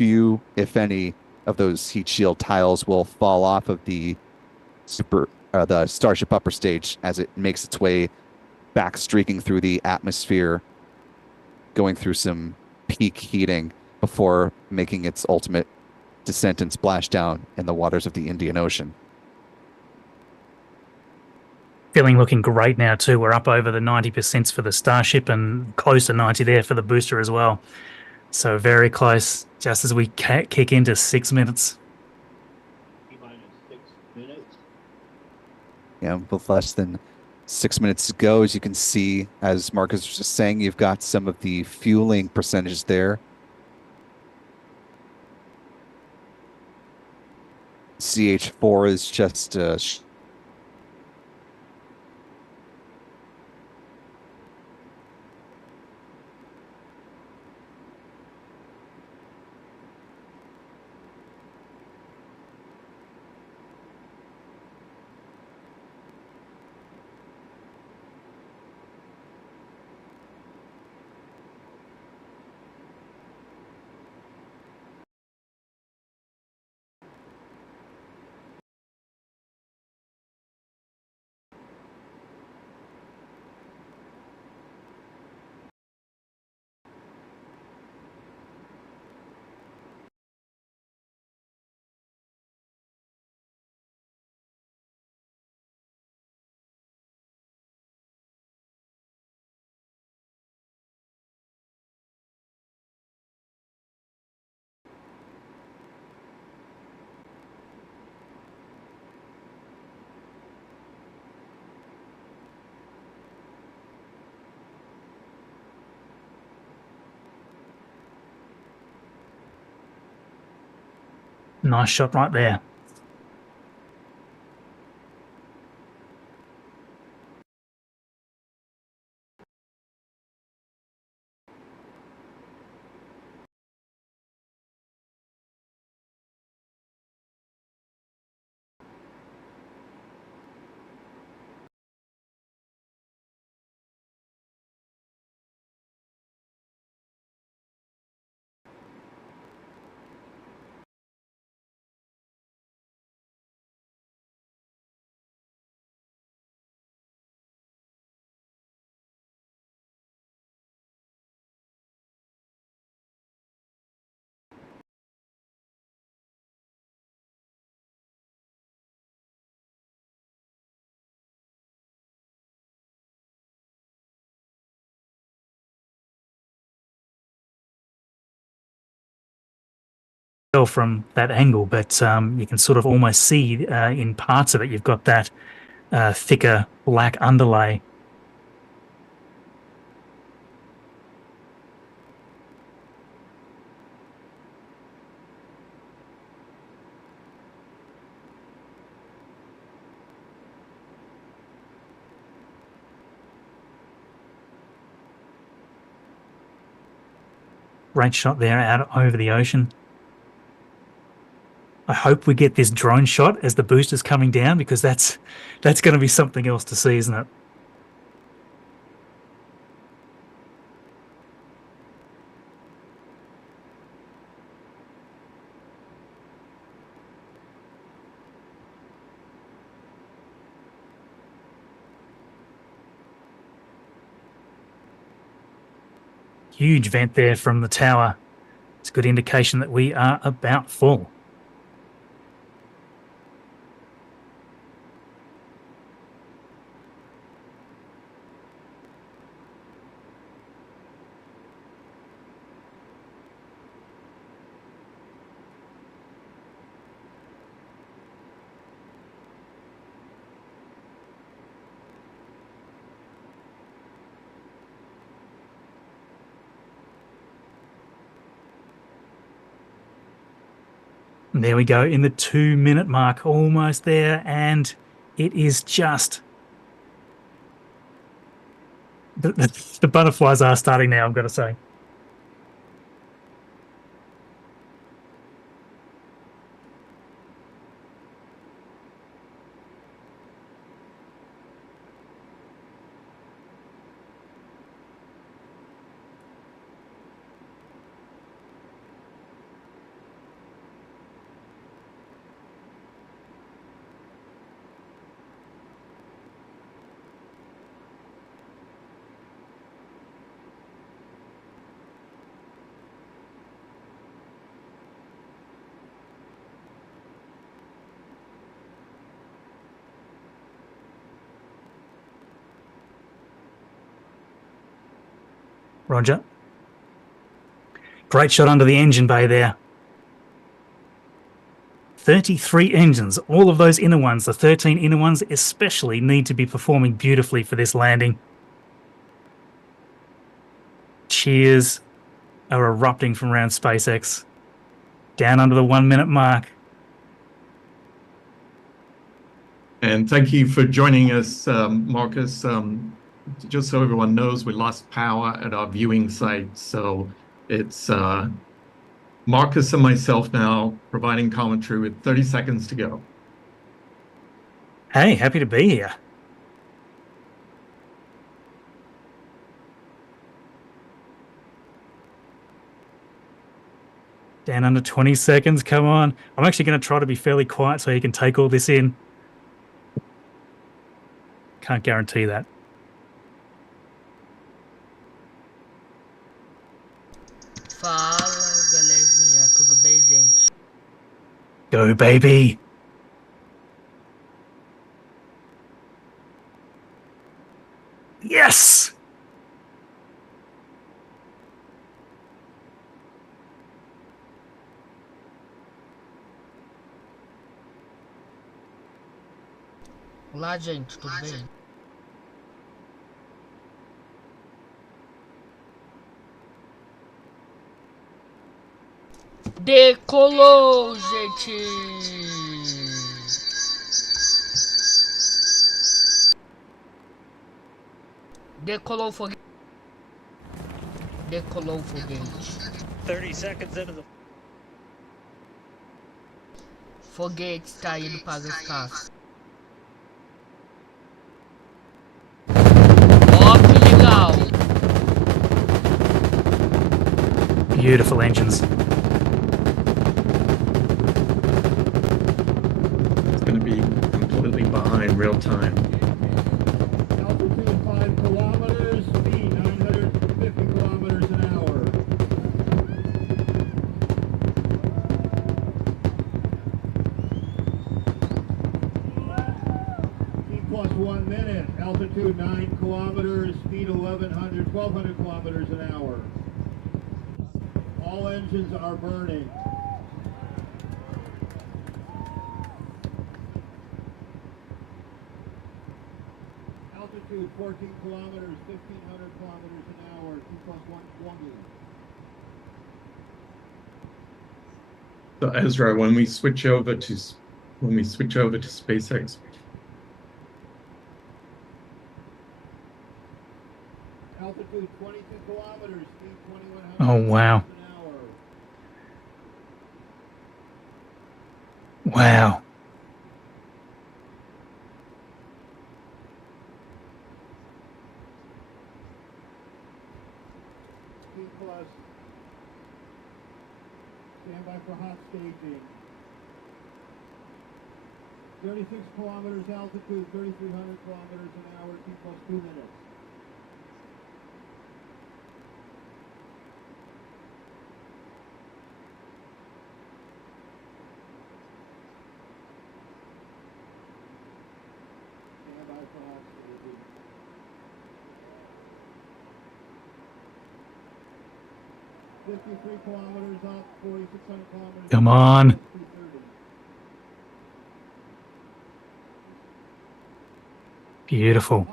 few, if any, of those heat shield tiles will fall off of the Starship upper stage as it makes its way back, streaking through the atmosphere, going through some peak heating before making its ultimate descent and splashdown in the waters of the Indian Ocean. Feeling looking great now too. We're up over the 90% for the Starship and close to 90 there for the booster as well. So very close, just as we kick into 6 minutes. Yeah, with less than 6 minutes to go, as you can see, as Marcus was just saying, you've got some of the fueling percentages there. CH4 is just Nice shot right there. From that angle, but you can sort of almost see in parts of it, you've got that thicker black underlay. Great shot there out over the ocean. I hope we get this drone shot as the booster's coming down, because that's going to be something else to see, isn't it? Huge vent there from the tower. It's a good indication that we are about full. And there we go, in the 2-minute mark, almost there, and it is just... The butterflies are starting now, I've got to say. Roger. Great shot under the engine bay there. 33 engines. All of those inner ones, the 13 inner ones especially, need to be performing beautifully for this landing. Cheers are erupting from around SpaceX. Down under the 1 minute mark. And thank you for joining us, Marcus. Just so everyone knows, we lost power at our viewing site. So it's Marcus and myself now providing commentary with 30 seconds to go. Hey, happy to be here. Down under 20 seconds, come on. I'm actually going to try to be fairly quiet so you can take all this in. Can't guarantee that. Fala, belezinha, tudo bem, gente? Go, baby. Yes! Olá, gente, tudo bem? Decolou, gente! Decolou o foguete. Decolou o foguete. 30 seconds into the Foguete está indo para o espaço. Ó, que legal! Beautiful engines. It's going to be completely behind real time. So Ezra, when we switch over to SpaceX, Oh, wow. Wow. Come on. Beautiful.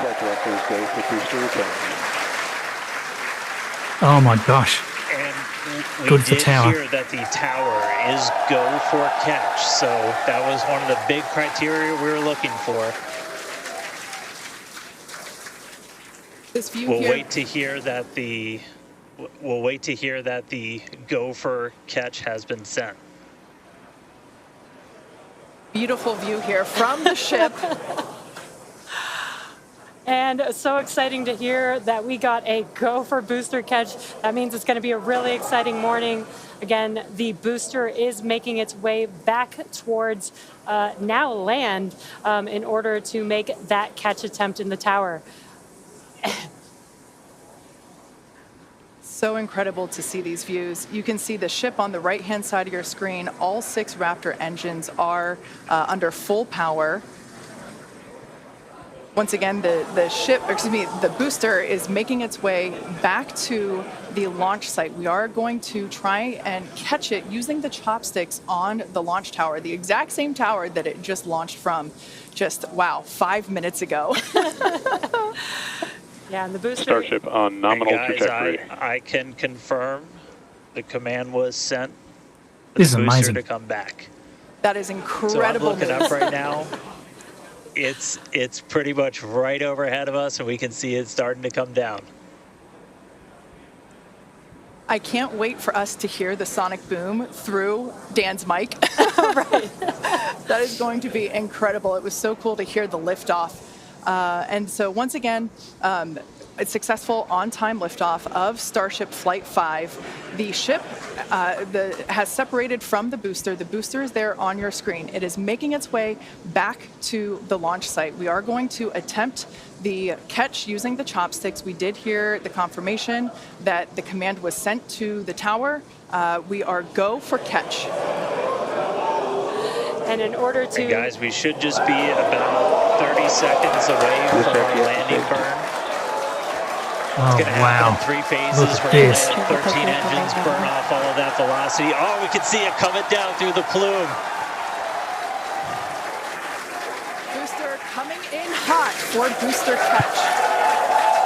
flight directors go for booster return. Oh my gosh. And we Good for did tower. hear that the tower is go for catch, so that was one of the big criteria we were looking for. This view We'll here. wait to hear that the go for catch has been sent. Beautiful view here from the ship. And so exciting to hear that we got a go for booster catch. That means it's going to be a really exciting morning. Again, the booster is making its way back towards now land in order to make that catch attempt in the tower. So incredible to see these views. You can see the ship on the right-hand side of your screen. All 6 Raptor engines are under full power. Once again, the booster is making its way back to the launch site. We are going to try and catch it using the chopsticks on the launch tower, the exact same tower that it just launched from just, 5 minutes ago. Yeah, and the booster. Starship on nominal Guys, trajectory. I can confirm the command was sent for This is the booster amazing. to come back. That is So I'm incredible looking news. up right now. It's pretty much right overhead of us, and we can see it starting to come down. I can't wait for us to hear the sonic boom through Dan's mic. That is going to be incredible. It was so cool to hear the liftoff. And so once again, a successful on-time liftoff of Starship Flight 5. The ship has separated from the booster. The booster is there on your screen. It is making its way back to the launch site. We are going to attempt the catch using the chopsticks. We did hear the confirmation that the command was sent to the tower. We are go for catch. And in order to. And guys, we should just be about 30 seconds away from our landing burn. Oh, It's going to wow. happen in 3 phases. Look at We're going to this. let 13 engines burn off all of that velocity. Oh, we can see it coming down through the plume. Booster coming in hot for booster catch.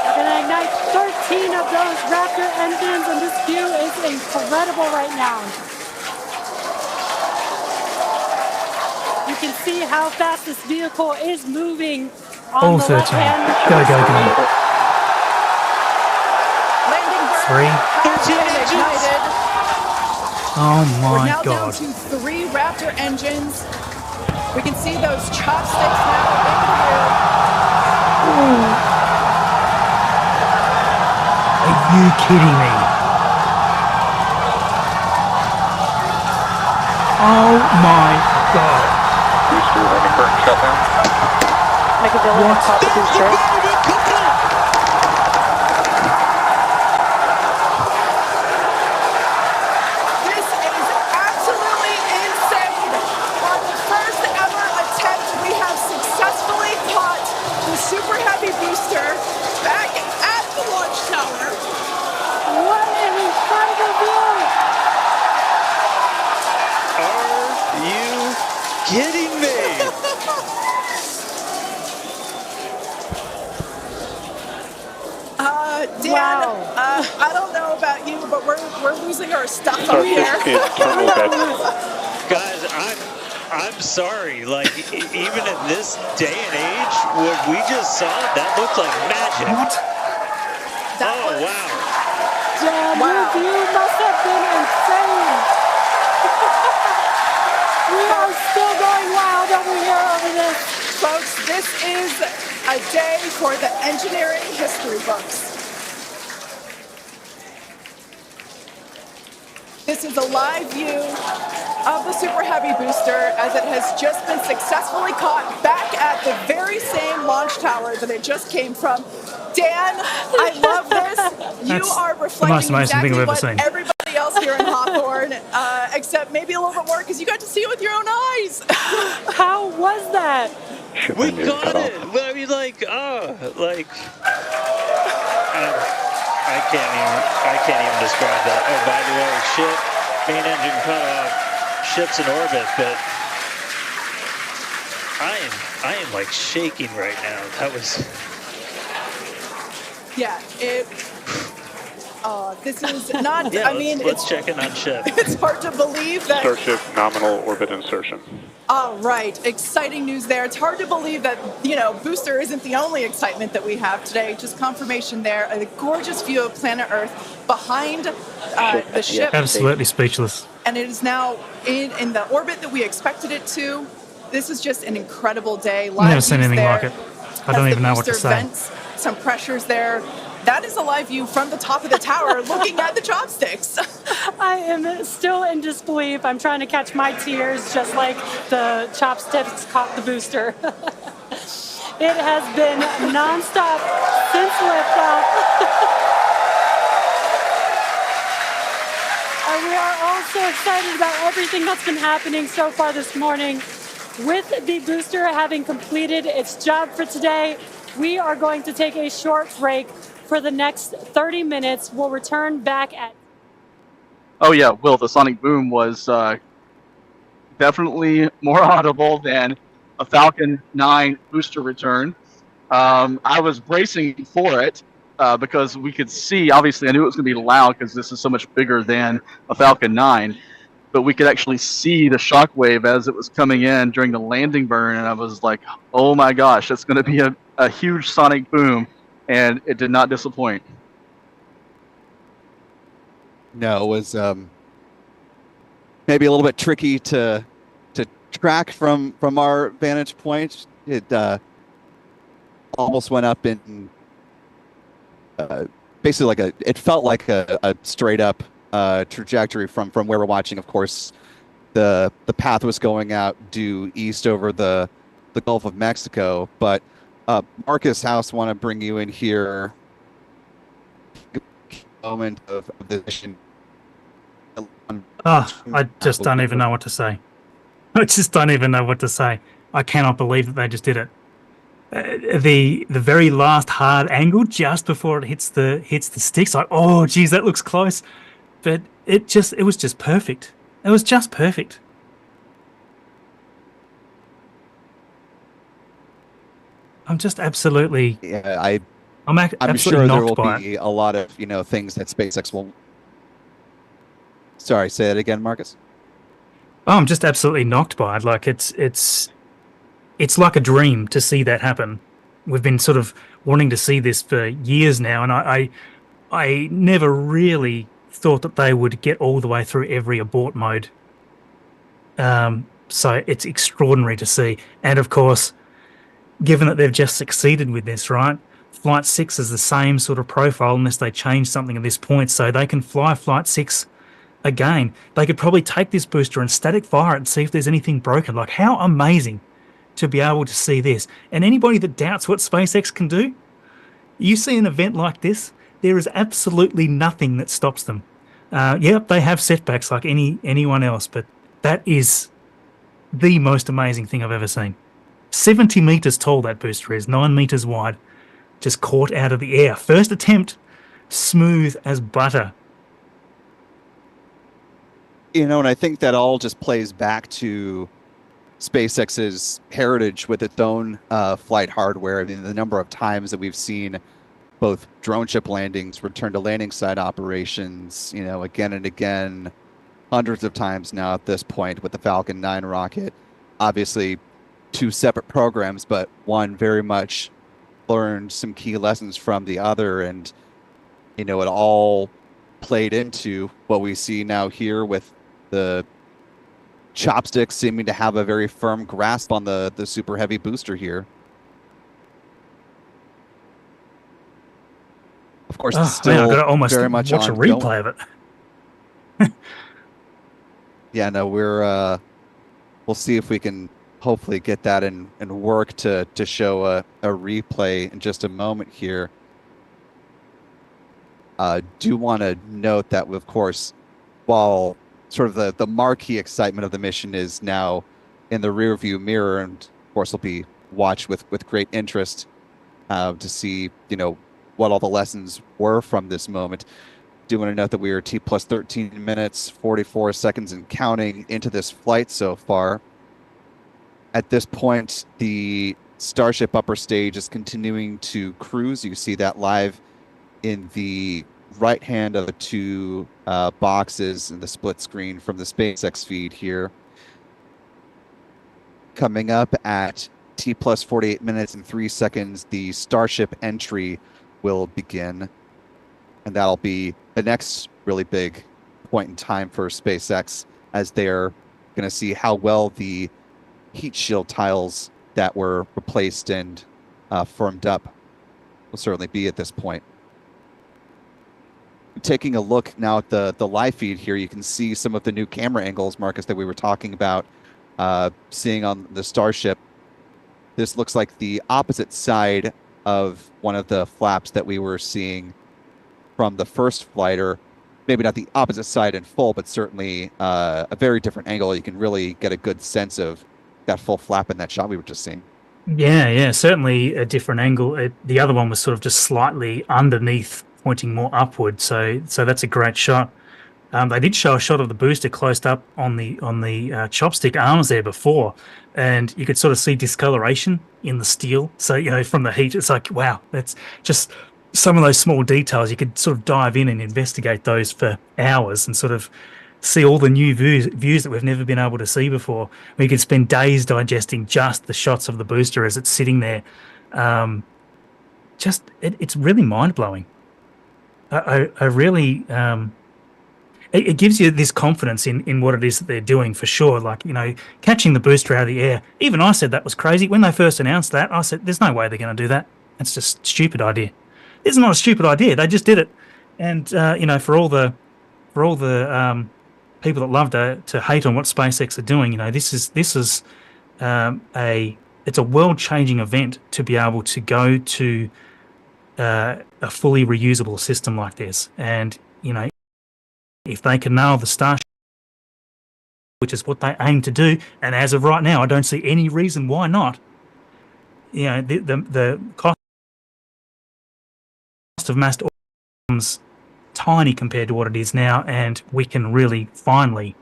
We're going to ignite 13 of those Raptor engines, and this view is incredible right now. You can see how fast this vehicle is moving on All the 13. left-hand Go, go, side. go. Landing burn 3. has been ignited. Oh We're my now god. down to 3 Raptor engines. We can see those chopsticks now in view. Are you kidding me? Oh my god. Booster landing burn shutdown. Make a deal with the top booster. This is absolutely insane. On the first ever attempt, we have successfully caught the Super Heavy booster back at the launch tower. What an incredible view! Are you kidding me? Dan, Wow. I don't know about you, but we're losing our stuff up here. Starship is terminal bed. Guys, I'm sorry. Like, even in this day and age, what we just saw, that looked like magic. What? Oh, wow. Dan, Wow. your view must have been insane. We are still going wild over here over this. Folks, this is a day for the engineering history books. This is a live view of the Super Heavy booster as it has just been successfully caught back at the very same launch tower that it just came from. Dan, I love this. You That's are the most reflecting amazing thing exactly I've ever what seen. everybody else here in Hawthorne, except maybe a little bit more because you got to see it with your own eyes. How was that? Ship We engine got cut it. off. Well, I mean, I can't even describe that. Oh, by the way, main engine cut off, ship's in orbit, but I am like shaking right now. Yeah, this is not, Yeah, I mean, let's check in on Ship. it's hard to believe that. Starship nominal orbit insertion. All right, exciting news there. It's hard to believe that, booster isn't the only excitement that we have today. Just confirmation there, a gorgeous view of planet Earth behind the ship. Absolutely speechless. And it is now in the orbit that we expected it to. This is just an incredible day. I've never seen views anything there. like it. I don't even know what to Booster say. vents, some pressures there. That is a live view from the top of the tower looking at the chopsticks. I am still in disbelief. I'm trying to catch my tears just like the chopsticks caught the booster. It has been nonstop since liftoff. And we are all so excited about everything that's been happening so far this morning. With the booster having completed its job for today, we are going to take a short break for the next 30 minutes. We'll return back at... Oh yeah, Will, the sonic boom was definitely more audible than a Falcon 9 booster return. I was bracing for it because we could see, obviously I knew it was going to be loud because this is so much bigger than a Falcon 9, but we could actually see the shockwave as it was coming in during the landing burn, and I was like, oh my gosh, it's going to be a huge sonic boom. And it did not disappoint. No, it was maybe a little bit tricky to track from our vantage point. It almost went up in basically it felt like a straight up trajectory from where we're watching. Of course, the path was going out due east over the Gulf of Mexico, but Marcus House, want to bring you in here. Moment of the mission. I just don't even know what to say. I just don't even know what to say. I cannot believe that they just did it. The very last hard angle just before it hits the sticks, like, oh geez, that looks close, but it was just perfect. It was just perfect. I'm just absolutely. Yeah, I'm sure absolutely there will knocked by be a lot of things that SpaceX will. Sorry, say it again, Marcus. Oh, I'm just absolutely knocked by it. Like it's like a dream to see that happen. We've been sort of wanting to see this for years now, and I never really thought that they would get all the way through every abort mode. So it's extraordinary to see, and of course, given that they've just succeeded with this, right? Flight 6 is the same sort of profile unless they change something at this point, so they can fly Flight 6 again. They could probably take this booster and static fire it and see if there's anything broken. Like, how amazing to be able to see this. And anybody that doubts what SpaceX can do, you see an event like this, there is absolutely nothing that stops them. Yep, they have setbacks like anyone else, but that is the most amazing thing I've ever seen. 70 meters tall that booster is, 9 meters wide, just caught out of the air. First attempt, smooth as butter. And I think that all just plays back to SpaceX's heritage with its own flight hardware. I mean, the number of times that we've seen both drone ship landings, return to landing site operations, again and again, hundreds of times now at this point with the Falcon 9 rocket. Obviously, two separate programs, but one very much learned some key lessons from the other, and it all played into what we see now here with the chopsticks seeming to have a very firm grasp on the super heavy booster here. Of course, it's still man, I gotta almost very much watch a ongoing. replay of it. Yeah, no, we'll see if we can hopefully get that and work to show a replay in just a moment here. Do want to note that, of course, while sort of the marquee excitement of the mission is now in the rearview mirror, and of course will be watched with great interest to see what all the lessons were from this moment. Do want to note that we are T plus 13 minutes 44 seconds and counting into this flight so far. At this point, the Starship upper stage is continuing to cruise. You see that live in the right hand of the two boxes in the split screen from the SpaceX feed here. Coming up at T plus 48 minutes and 3 seconds, the Starship entry will begin. And that'll be the next really big point in time for SpaceX, as they're going to see how well the heat shield tiles that were replaced and firmed up will certainly be at this point. Taking a look now at the live feed here, you can see some of the new camera angles, Marcus, that we were talking about seeing on the Starship. This looks like the opposite side of one of the flaps that we were seeing from the first flight, or maybe not the opposite side in full, but certainly a very different angle. You can really get a good sense of that full flap in that shot we were just seeing. Yeah, certainly a different angle. The other one was sort of just slightly underneath, pointing more upward. So that's a great shot. They did show a shot of the booster close up on the chopstick arms there before, and you could sort of see discoloration in the steel. So, you know, from the heat, it's like, wow, that's just some of those small details. You could sort of dive in and investigate those for hours and sort of see all the new views that we've never been able to see before. We could spend days digesting just the shots of the booster as it's sitting there. It's really mind-blowing. I really... It gives you this confidence in what it is that they're doing, for sure. Like, you know, catching the booster out of the air. Even I said that was crazy. When they first announced that, I said, there's no way they're going to do that. It's just a stupid idea. It's not a stupid idea. They just did it. And, you know, for all the people that love to hate on what SpaceX are doing, you know, this is it's a world-changing event to be able to go to a fully reusable system like this. And, you know, if they can nail the Starship, which is what they aim to do, and as of right now, I don't see any reason why not. You know, the cost of mass becomes tiny compared to what it is now, and we can really finally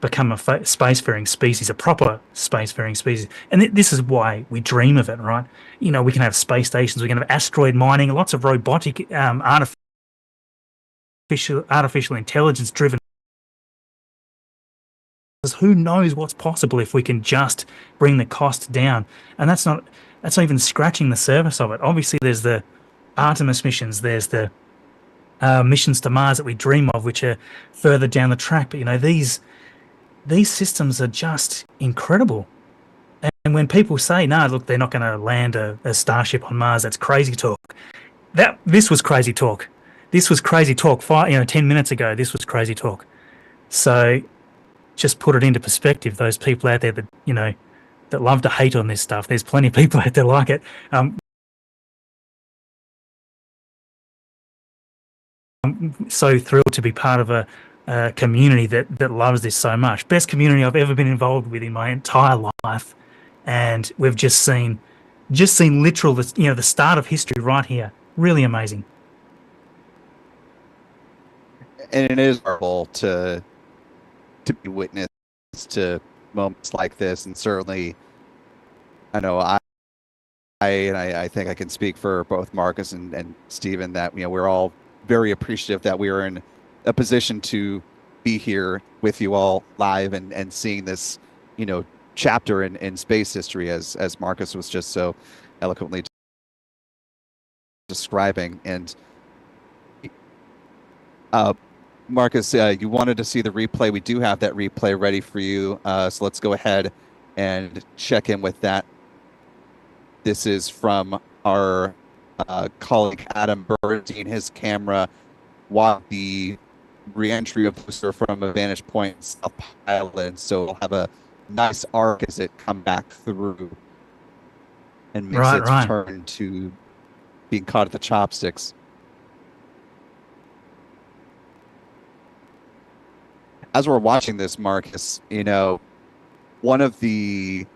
become a spacefaring species, a proper spacefaring species. And this is why we dream of it, right? You know, we can have space stations, we can have asteroid mining, lots of robotic, artificial intelligence driven. Who knows what's possible if we can just bring the cost down? And that's not even scratching the surface of it. Obviously, there's the Artemis missions, there's the missions to Mars that we dream of, which are further down the track. But you know, these systems are just incredible. And when people say, "No, look, they're not going to land a Starship on Mars," that's crazy talk. This was crazy talk. This was crazy talk 10 minutes ago. This was crazy talk. So just put it into perspective, those people out there that, you know, that love to hate on this stuff. There's plenty of people out there like it. I'm so thrilled to be part of a community that loves this so much. Best community I've ever been involved with in my entire life. And we've just seen literal, the start of history right here. Really amazing. And it is horrible to be witness to moments like this, and certainly, I know I think I can speak for both Marcus and Stephen that, you know, we're all very appreciative that we are in a position to be here with you all live and seeing this, you know, chapter in space history, as Marcus was just so eloquently describing. And Marcus, you wanted to see the replay. We do have that replay ready for you. So let's go ahead and check in with that. This is from our colleague Adam Bernstein, his camera, while the re-entry of booster from a vantage point in South Island. So it'll have a nice arc as it come back through and makes its return to being caught at the chopsticks. As we're watching this, Marcus, you know, one of the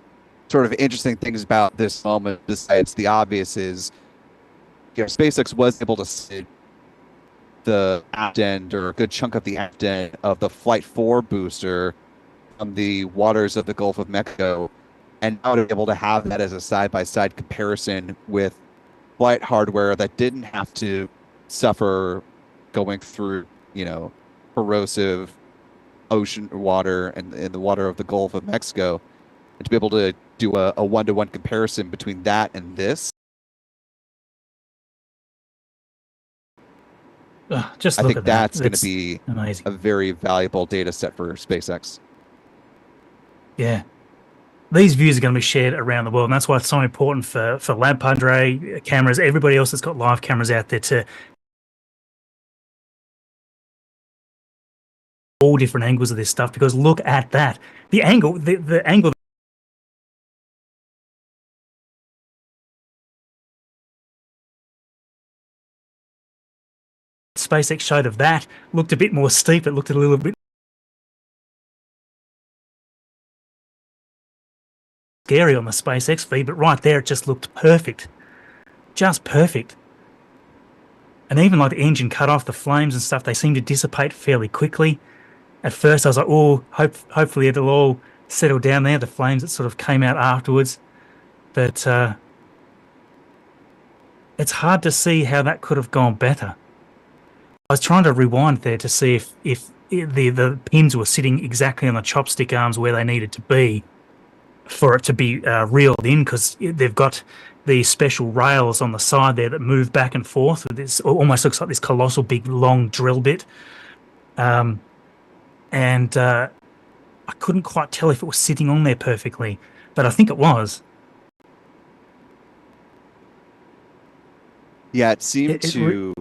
sort of interesting things about this moment, besides the obvious, is, you know, SpaceX was able to see the aft end, or a good chunk of the aft end of the Flight 4 booster from the waters of the Gulf of Mexico, and now to be able to have that as a side-by-side comparison with flight hardware that didn't have to suffer going through, corrosive ocean water and in the water of the Gulf of Mexico, and to be able to do a one-to-one comparison between that and this. Just I look think at that. that's going to be amazing. a very valuable data set for SpaceX. Yeah. These views are going to be shared around the world, and that's why it's so important for Lab Padre cameras, everybody else that's got live cameras out there, to all different angles of this stuff, because look at that. The angle, the angle SpaceX showed of that looked a bit more steep. It looked a little bit scary on the SpaceX feed, but right there it just looked perfect. Just perfect. And even like the engine cut off, the flames and stuff, they seem to dissipate fairly quickly. At first I was like, oh, hopefully it'll all settle down there, the flames that sort of came out afterwards. But it's hard to see how that could have gone better. I was trying to rewind there to see if the pins were sitting exactly on the chopstick arms where they needed to be for it to be reeled in, because they've got the special rails on the side there that move back and forth. This almost looks like this colossal big long drill bit. And I couldn't quite tell if it was sitting on there perfectly, but I think it was. Yeah, it seemed to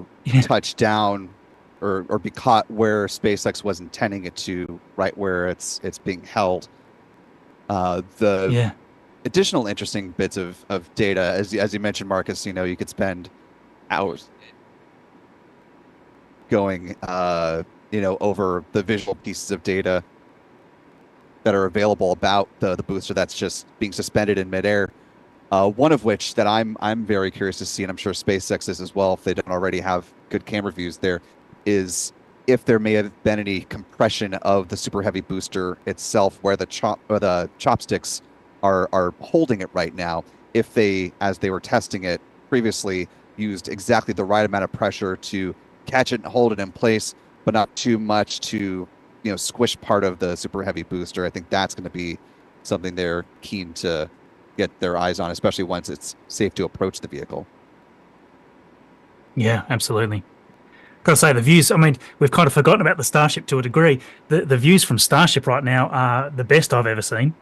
touch down or be caught where SpaceX was intending it to, right where it's being held. The additional interesting bits of data, as you mentioned, Marcus, you could spend hours going, over the visual pieces of data that are available about the booster that's just being suspended in midair. One of which that I'm very curious to see, and I'm sure SpaceX is as well, if they don't already have good camera views there, is if there may have been any compression of the Super Heavy booster itself, where the chopsticks are holding it right now. If they, as they were testing it previously, used exactly the right amount of pressure to catch it and hold it in place, but not too much to squish part of the Super Heavy booster. I think that's going to be something they're keen to get their eyes on, especially once it's safe to approach the vehicle. Yeah, absolutely. Got to say, the views, I mean, we've kind of forgotten about the Starship to a degree. The views from Starship right now are the best I've ever seen.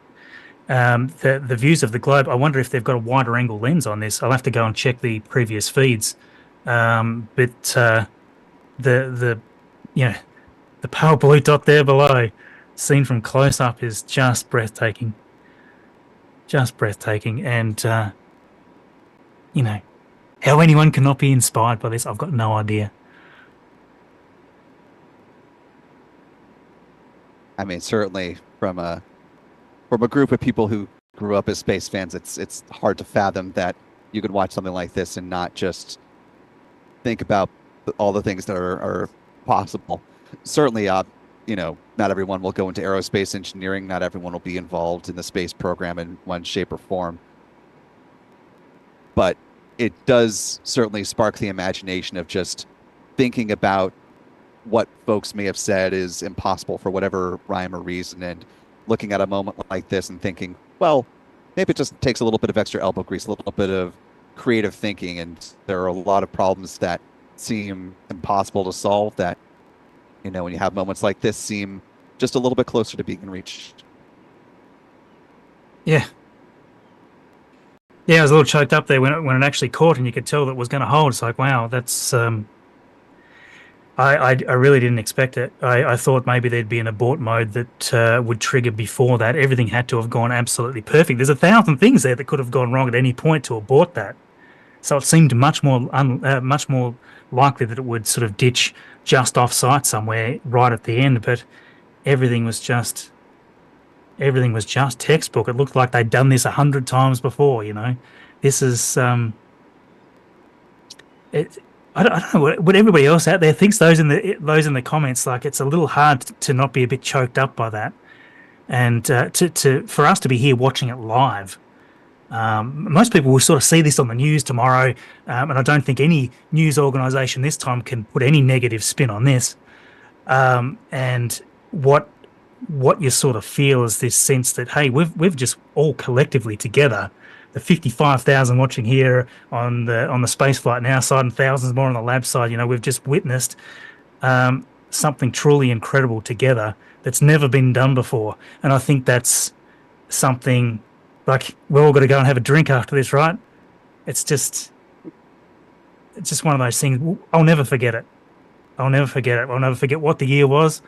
The views of the globe, I wonder if they've got a wider angle lens on this. I'll have to go and check the previous feeds. But the pale blue dot there below, seen from close up, is just breathtaking. Just breathtaking. And, how anyone cannot be inspired by this, I've got no idea. I mean, certainly from a group of people who grew up as space fans, it's hard to fathom that you could watch something like this and not just think about all the things that are possible. Certainly, not everyone will go into aerospace engineering. Not everyone will be involved in the space program in one shape or form. But it does certainly spark the imagination of just thinking about what folks may have said is impossible for whatever rhyme or reason, and looking at a moment like this and thinking, well, maybe it just takes a little bit of extra elbow grease, a little bit of creative thinking, and there are a lot of problems that seem impossible to solve that, when you have moments like this, seem just a little bit closer to being reached. Yeah. Yeah, I was a little choked up there when it actually caught, and you could tell that it was going to hold. It's like, wow, that's... I really didn't expect it. I thought maybe there'd be an abort mode that would trigger before that. Everything had to have gone absolutely perfect. There's 1,000 things there that could have gone wrong at any point to abort that. So it seemed much more likely that it would sort of ditch just off site somewhere right at the end. But everything was just textbook. It looked like they'd done this 100 times before. This is I don't know what everybody else out there thinks. Those in the comments, like, it's a little hard to not be a bit choked up by that, and for us to be here watching it live, Most people will sort of see this on the news tomorrow, and I don't think any news organisation this time can put any negative spin on this. And what you sort of feel is this sense that, hey, we've just all collectively together, the 55,000 watching here on the space flight now side and thousands more on the lab side, we've just witnessed something truly incredible together that's never been done before. And I think that's something, like, we're all got to go and have a drink after this, right? It's just one of those things. I'll never forget it. I'll never forget what the year was.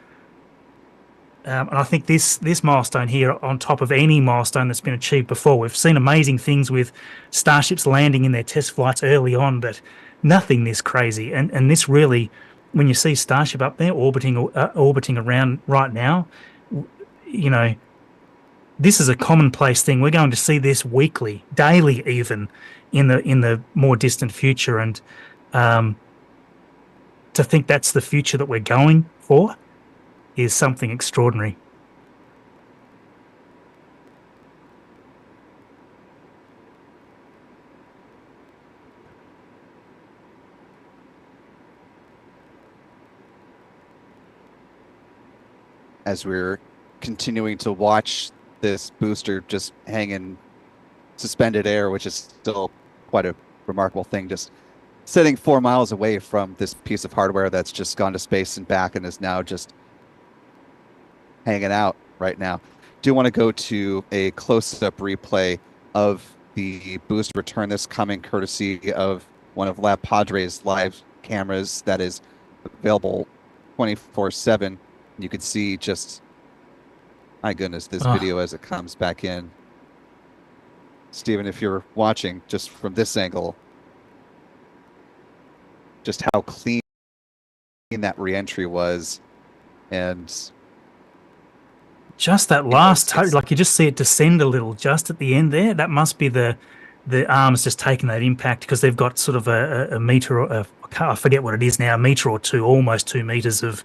And I think this milestone here, on top of any milestone that's been achieved before, we've seen amazing things with Starships landing in their test flights early on, but nothing this crazy. And this really, when you see Starship up there orbiting around right now, this is a commonplace thing. We're going to see this weekly, daily, even in the more distant future. And to think that's the future that we're going for is something extraordinary. As we're continuing to watch this booster just hang in suspended air, which is still quite a remarkable thing, just sitting 4 miles away from this piece of hardware that's just gone to space and back and is now just hanging out right now. Do want to go to a close-up replay of the booster return. This coming courtesy of one of Lab Padre's live cameras that is available 24/7. You can see just, my goodness, this video as it comes back in. Stephen, if you're watching just from this angle, just how clean that reentry was, and just that last, like, you just see it descend a little just at the end there. That must be the arms just taking that impact, because they've got sort of a meter, or I forget what it is now, a meter or two, almost 2 meters of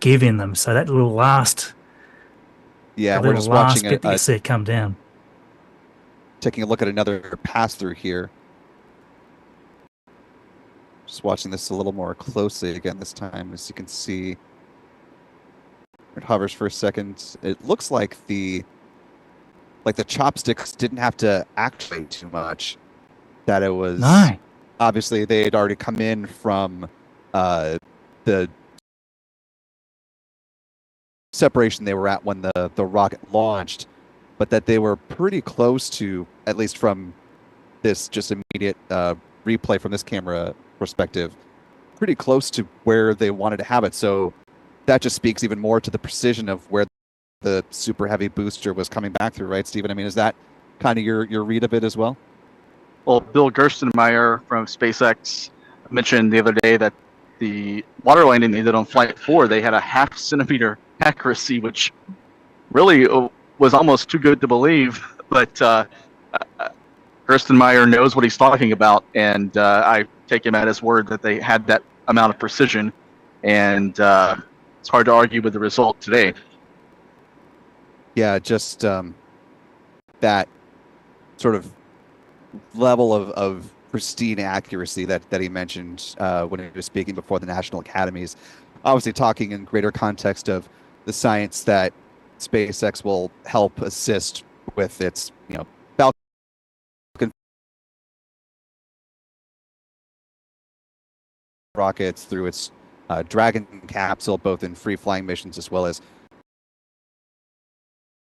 give in them. So that little last, we're just watching bit that you see it come down. Taking a look at another pass through here. Just watching this a little more closely again this time, as you can see. It hovers for a second. It looks like the chopsticks didn't have to actuate too much. That it was obviously they had already come in from the separation they were at when the rocket launched, but that they were pretty close to, at least from this just immediate replay from this camera perspective, pretty close to where they wanted to have it. So that just speaks even more to the precision of where the super heavy booster was coming back through, right, Stephen? I mean, is that kind of your read of it as well? Well, Bill Gerstenmaier from SpaceX mentioned the other day that the water landing they did on Flight 4, they had a 0.5 centimeter accuracy, which really was almost too good to believe. But Gerstenmaier knows what he's talking about, and I take him at his word that they had that amount of precision, and it's hard to argue with the result today. Yeah, just that sort of level of pristine accuracy that he mentioned when he was speaking before the National Academies. Obviously talking in greater context of the science that SpaceX will help assist with its, Falcon rockets, through its Dragon capsule, both in free-flying missions as well as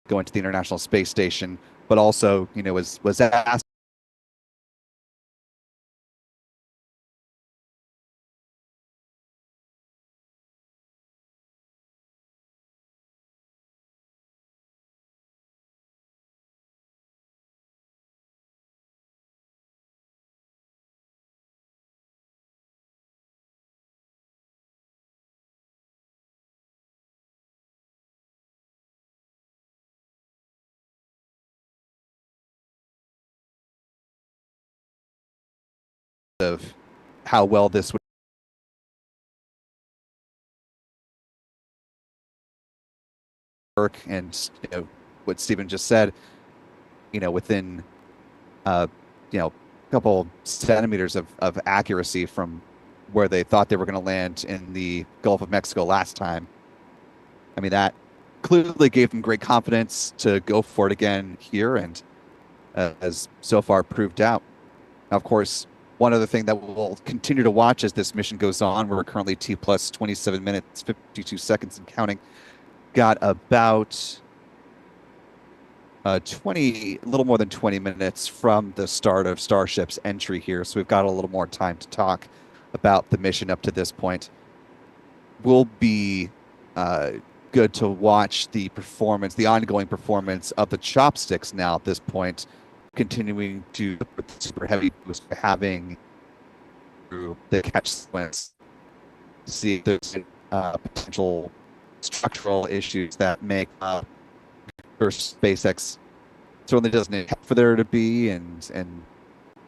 going to the International Space Station, but also, was asked of how well this would work, and what Stephen just said, within you know, a couple centimeters of accuracy from where they thought they were going to land in the Gulf of Mexico last time. I mean, that clearly gave them great confidence to go for it again here, and has so far proved out. Now, of course, one other thing that we'll continue to watch as this mission goes on, we're currently T plus 27 minutes, 52 seconds and counting. Got about a little more than 20 minutes from the start of Starship's entry here. So we've got a little more time to talk about the mission up to this point. Will be good to watch the performance, the ongoing performance of the chopsticks now at this point, continuing to put the super heavy boost, having the catch sequence, to see if there's potential structural issues that make first SpaceX certainly doesn't intend for there to be, and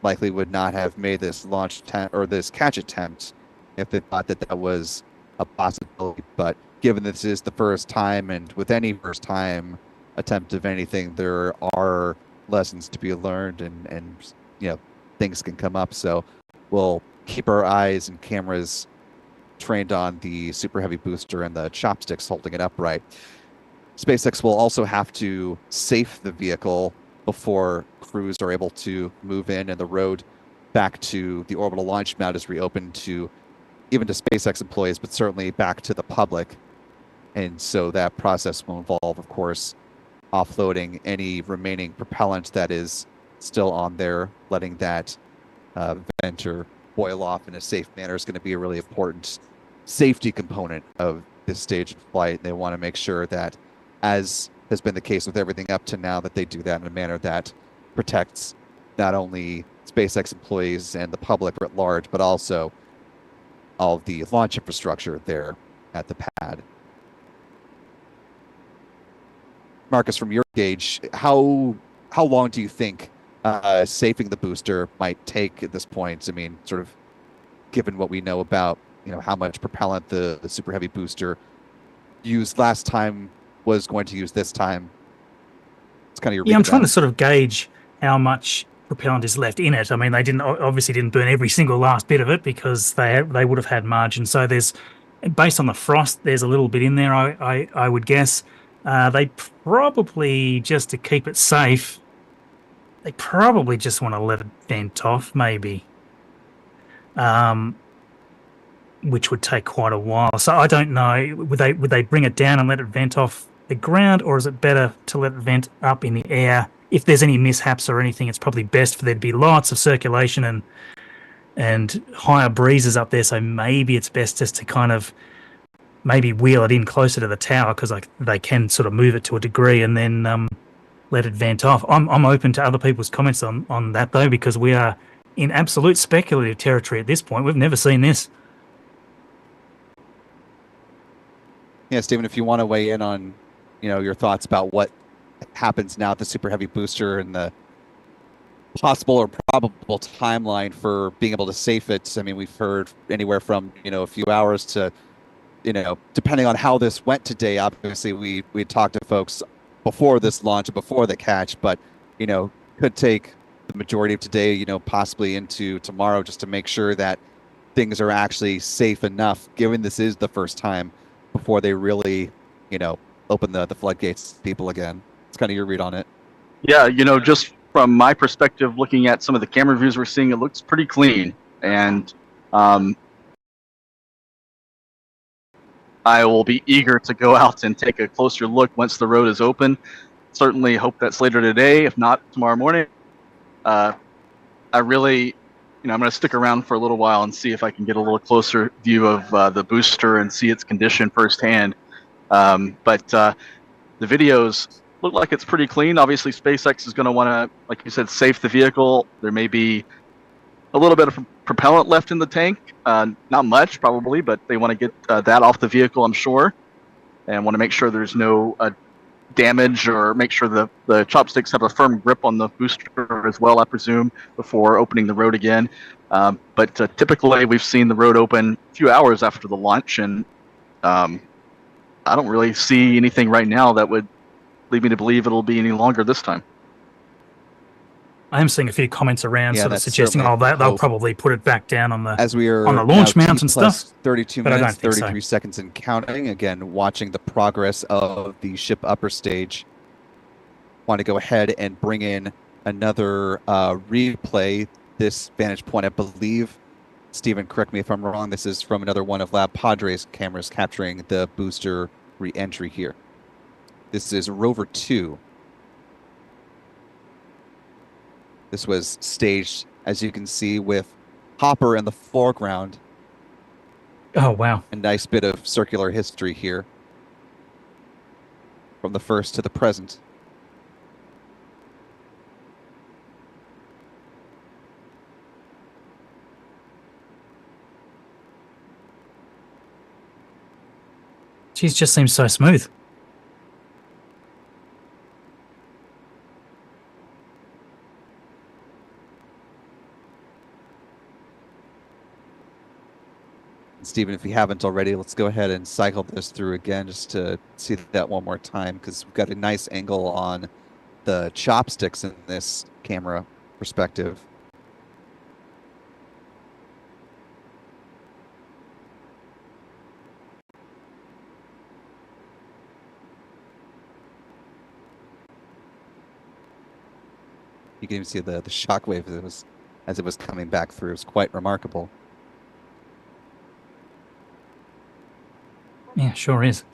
likely would not have made this launch or this catch attempt if they thought that that was a possibility. But given this is the first time, and with any first time attempt of anything, there are lessons to be learned, and you know, things can come up. So we'll keep our eyes and cameras trained on the super heavy booster and the chopsticks holding it upright. SpaceX will also have to safe the vehicle before crews are able to move in, and the road back to the orbital launch mount is reopened to even to SpaceX employees, but certainly back to the public. And so that process will involve, of course, offloading any remaining propellant that is still on there, letting that vent or boil off in a safe manner is going to be a really important safety component of this stage of flight. They want to make sure that, as has been the case with everything up to now, that they do that in a manner that protects not only SpaceX employees and the public at large, but also all of the launch infrastructure there at the pad. Marcus, from your gauge, how long do you think safing the booster might take at this point? I mean, sort of given what we know about, you know, how much propellant the super heavy booster used last time was going to use this time. It's kind of your I'm trying to sort of gauge how much propellant is left in it. I mean, they obviously didn't burn every single last bit of it because they would have had margin. So there's, based on the frost, there's a little bit in there, I would guess. They probably, just to keep it safe, they probably just want to let it vent off, maybe, which would take quite a while. So I don't know. Would they bring it down and let it vent off the ground, or is it better to let it vent up in the air? If there's any mishaps or anything, it's probably best for there to be lots of circulation and higher breezes up there. So maybe it's best just to kind of maybe wheel it in closer to the tower, because they can sort of move it to a degree, and then let it vent off. I'm open to other people's comments on that, though, because we are in absolute speculative territory at this point. We've never seen this. Yeah, Stephen, if you want to weigh in on, you know, your thoughts about what happens now at the super heavy booster and the possible or probable timeline for being able to safe it. I mean, we've heard anywhere from, you know, a few hours to, you know, depending on how this went today. Obviously, we talked to folks before this launch, before the catch, but, you know, could take the majority of today, you know, possibly into tomorrow, just to make sure that things are actually safe enough, given this is the first time, before they really, you know, open the floodgates to people again. It's kind of your read on it. Yeah, you know, just from my perspective, looking at some of the camera views we're seeing, it looks pretty clean. And I will be eager to go out and take a closer look once the road is open. Certainly hope that's later today, if not tomorrow morning. I really, you know, I'm going to stick around for a little while and see if I can get a little closer view of the booster and see its condition firsthand. But the videos look like it's pretty clean. Obviously, SpaceX is going to want to, like you said, safe the vehicle. There may be a little bit of propellant left in the tank. Not much, probably, but they want to get that off the vehicle, I'm sure, and want to make sure there's no damage, or make sure the chopsticks have a firm grip on the booster as well, I presume, before opening the road again. But typically, we've seen the road open a few hours after the launch, and I don't really see anything right now that would lead me to believe it'll be any longer this time. I am seeing a few comments around Yeah, sort of that's suggesting, certainly they'll hope. probably put it back down on the As we are on the launch now mount and T+, stuff. 32 but I don't minutes, think so. 33 seconds and counting. Again, watching the progress of the ship upper stage. Want to go ahead and bring in another replay. This vantage point, I believe, Stephen, correct me if I'm wrong, this is from another one of Lab Padre's cameras capturing the booster re-entry here. This is Rover 2. This was staged, as you can see, with Hopper in the foreground. Oh, wow. A nice bit of circular history here from the first to the present. Geez, just seems so smooth. Stephen, if you haven't already, let's go ahead and cycle this through again just to see that one more time, because we've got a nice angle on the chopsticks in this camera perspective. You can even see the shockwave as it was coming back through. It was quite remarkable. Yeah, sure is.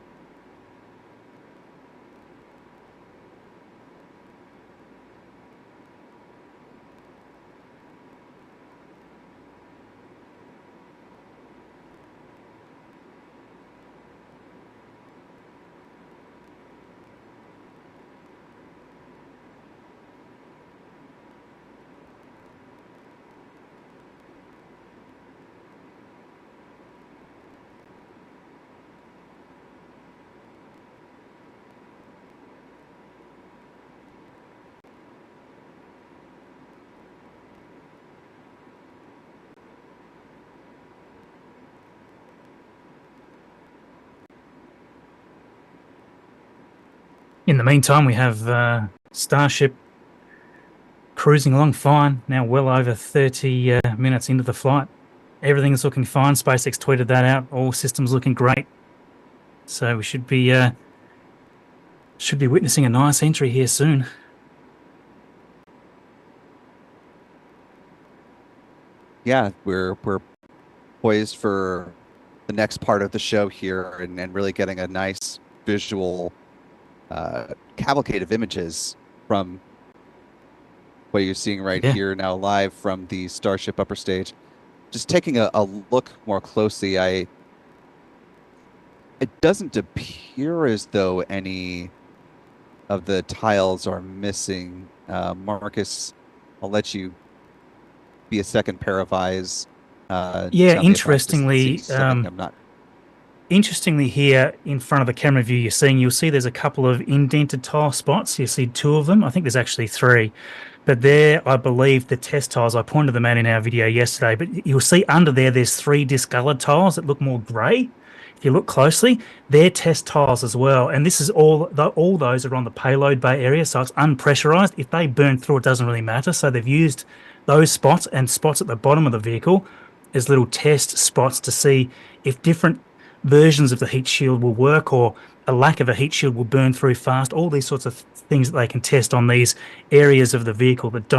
In the meantime, we have Starship cruising along fine, now well over 30 minutes into the flight. Everything's looking fine. SpaceX tweeted that out. All systems looking great. So we should be witnessing a nice entry here soon. Yeah, we're poised for the next part of the show here and really getting a nice visual cavalcade of images from what you're seeing right here now live from the Starship upper stage. Just taking a look more closely, it doesn't appear as though any of the tiles are missing. Marcus, I'll let you be a second pair of eyes. Yeah, interestingly, I'm not. Interestingly, here in front of the camera view you'll see there's a couple of indented tile spots. You see 2 of them. I think there's actually 3. But there, I believe the test tiles, I pointed them out in our video yesterday, but you'll see under there's 3 discolored tiles that look more grey. If you look closely, they're test tiles as well. And this is all those are on the payload bay area, so it's unpressurized. If they burn through, it doesn't really matter. So they've used those spots and spots at the bottom of the vehicle as little test spots to see if different versions of the heat shield will work or a lack of a heat shield will burn through fast. All these sorts of things that they can test on these areas of the vehicle that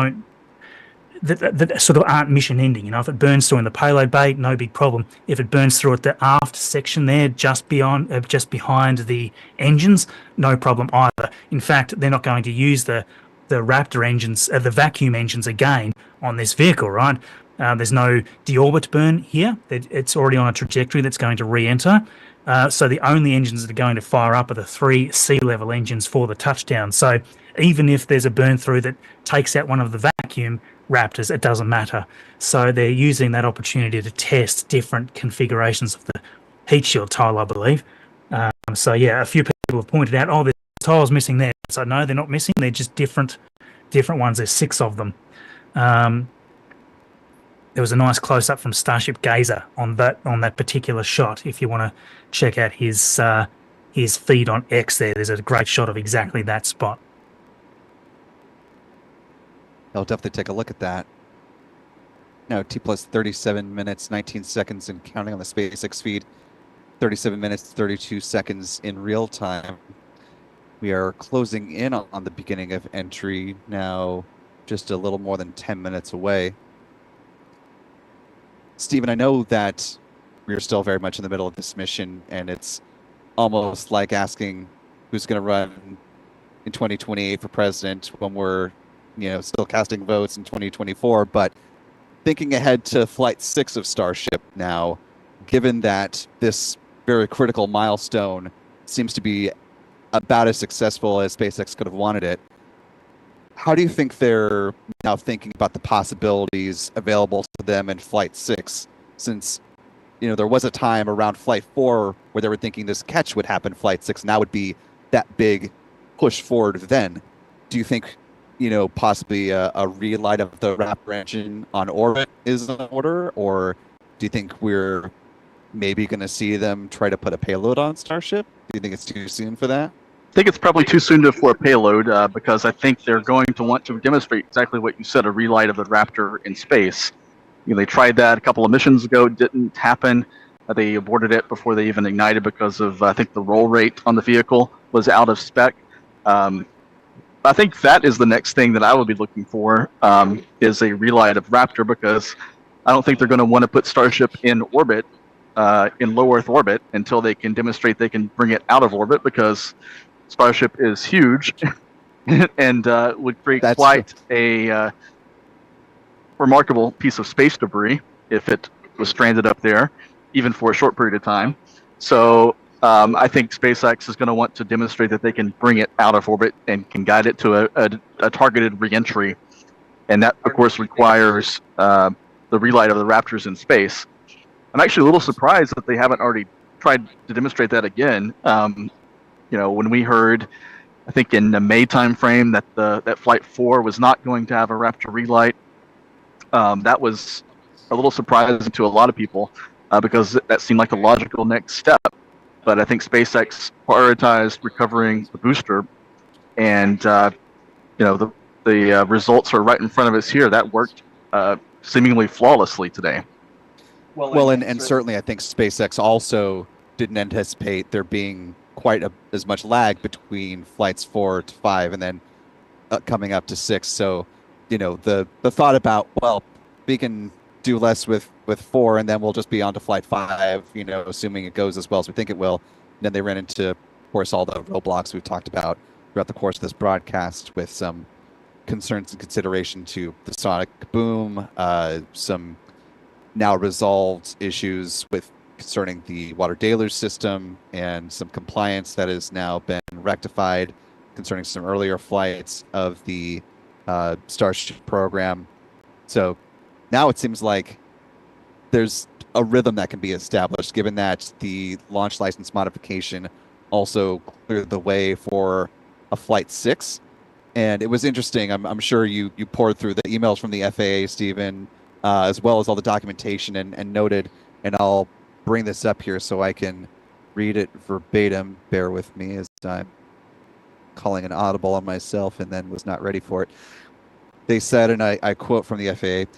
sort of aren't mission ending. If it burns through in the payload bay, no big problem. If it burns through at the aft section there, just behind the engines, no problem either. In fact, they're not going to use the Raptor engines, the vacuum engines again on this vehicle, right? There's no deorbit burn here. It's already on a trajectory that's going to re-enter. So the only engines that are going to fire up are the 3 sea-level engines for the touchdown. So even if there's a burn through that takes out one of the vacuum Raptors, it doesn't matter. So they're using that opportunity to test different configurations of the heat shield tile, I believe. So yeah, a few people have pointed out, there's tiles missing there. So no, they're not missing. They're just different ones. There's 6 of them. There was a nice close-up from Starship Gazer on that particular shot. If you want to check out his feed on X, there's a great shot of exactly that spot. I'll definitely take a look at that. Now, T plus 37 minutes, 19 seconds and counting on the SpaceX feed. 37 minutes, 32 seconds in real time. We are closing in on the beginning of entry now, just a little more than 10 minutes away. Stephen, I know that we're still very much in the middle of this mission, and it's almost like asking who's going to run in 2028 for president when we're, still casting votes in 2024. But thinking ahead to Flight 6 of Starship now, given that this very critical milestone seems to be about as successful as SpaceX could have wanted it, how do you think they're now thinking about the possibilities available to them in Flight 6? Since, there was a time around Flight 4 where they were thinking this catch would happen Flight 6, now would be that big push forward then. Do you think, possibly a relight of the Raptor engine on orbit is in order? Or do you think we're maybe going to see them try to put a payload on Starship? Do you think it's too soon for that? I think it's probably too soon for a payload because I think they're going to want to demonstrate exactly what you said, a relight of the Raptor in space. They tried that a couple of missions ago, didn't happen. They aborted it before they even ignited because of, I think, the roll rate on the vehicle was out of spec. I think that is the next thing that I would be looking for, is a relight of Raptor, because I don't think they're going to want to put Starship in orbit, in low Earth orbit, until they can demonstrate they can bring it out of orbit, because Starship is huge and would create quite a remarkable piece of space debris if it was stranded up there, even for a short period of time. So I think SpaceX is going to want to demonstrate that they can bring it out of orbit and can guide it to a targeted reentry. And that, of course, requires the relight of the Raptors in space. I'm actually a little surprised that they haven't already tried to demonstrate that again. When we heard, I think in the May timeframe, that Flight 4 was not going to have a Raptor relight, that was a little surprising to a lot of people because that seemed like a logical next step. But I think SpaceX prioritized recovering the booster, and the results are right in front of us here. That worked seemingly flawlessly today. Well, and certainly I think SpaceX also didn't anticipate there being quite as much lag between flights 4 to 5 and then coming up to 6. So, the thought about, well, we can do less with 4 and then we'll just be on to Flight 5, assuming it goes as well as we think it will. And then they ran into, of course, all the roadblocks we've talked about throughout the course of this broadcast, with some concerns and consideration to the sonic boom, some now resolved issues concerning the water deluge system, and some compliance that has now been rectified concerning some earlier flights of the Starship program. So now it seems like there's a rhythm that can be established, given that the launch license modification also cleared the way for a Flight 6. And it was interesting. I'm sure you poured through the emails from the FAA, Stephen, as well as all the documentation, and noted, and I'll bring this up here so I can read it verbatim. Bear with me as I'm calling an audible on myself and then was not ready for it. They said, and I quote from the FAA,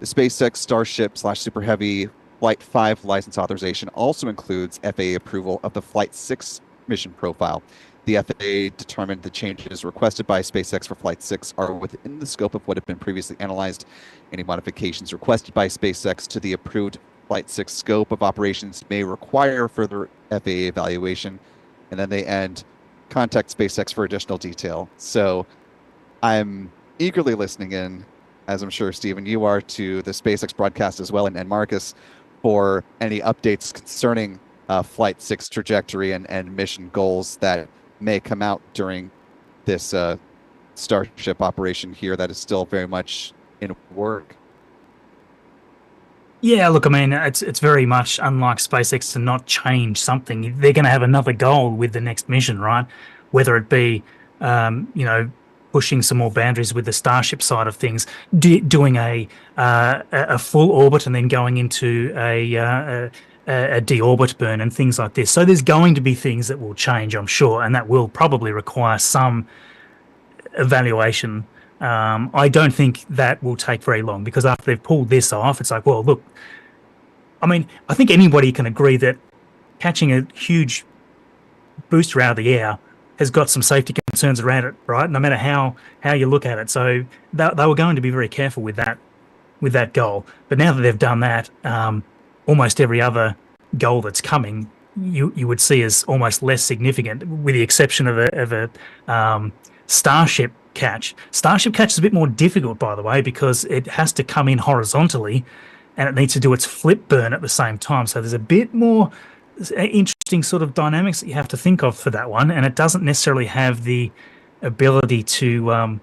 the SpaceX Starship / Super Heavy Flight 5 license authorization also includes FAA approval of the Flight 6 mission profile. The FAA determined the changes requested by SpaceX for Flight 6 are within the scope of what had been previously analyzed. Any modifications requested by SpaceX to the approved Flight 6 scope of operations may require further FAA evaluation. And then they end, contact SpaceX for additional detail. So I'm eagerly listening in, as I'm sure, Stephen, you are, to the SpaceX broadcast as well, and Marcus, for any updates concerning Flight 6 trajectory and mission goals that may come out during this Starship operation here that is still very much in work. Yeah, look, I mean, it's very much unlike SpaceX to not change something. They're going to have another goal with the next mission, right? Whether it be, pushing some more boundaries with the Starship side of things, doing a full orbit and then going into a deorbit burn and things like this. So there's going to be things that will change, I'm sure, and that will probably require some evaluation I don't think that will take very long, because after they've pulled this off, it's like, well, look, I mean, I think anybody can agree that catching a huge booster out of the air has got some safety concerns around it, right? No matter how you look at it. So they were going to be very careful with that goal. But now that they've done that, almost every other goal that's coming, you would see as almost less significant, with the exception of a Starship catch. Starship catch is a bit more difficult, by the way, because it has to come in horizontally, and it needs to do its flip burn at the same time. So there's a bit more interesting sort of dynamics that you have to think of for that one, and it doesn't necessarily have the ability to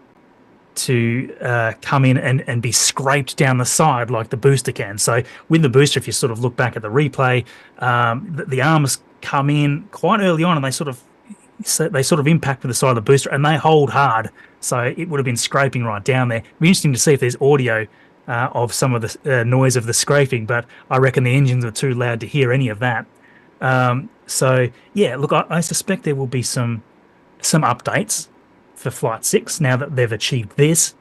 come in and be scraped down the side like the booster can. So with the booster, if you sort of look back at the replay, the arms come in quite early on, and they sort of impact with the side of the booster, and they hold hard. So it would have been scraping right down there. It'd be interesting to see if there's audio of some of the noise of the scraping, but I reckon the engines are too loud to hear any of that. So yeah, look, I suspect there will be some updates for Flight 6 now that they've achieved this.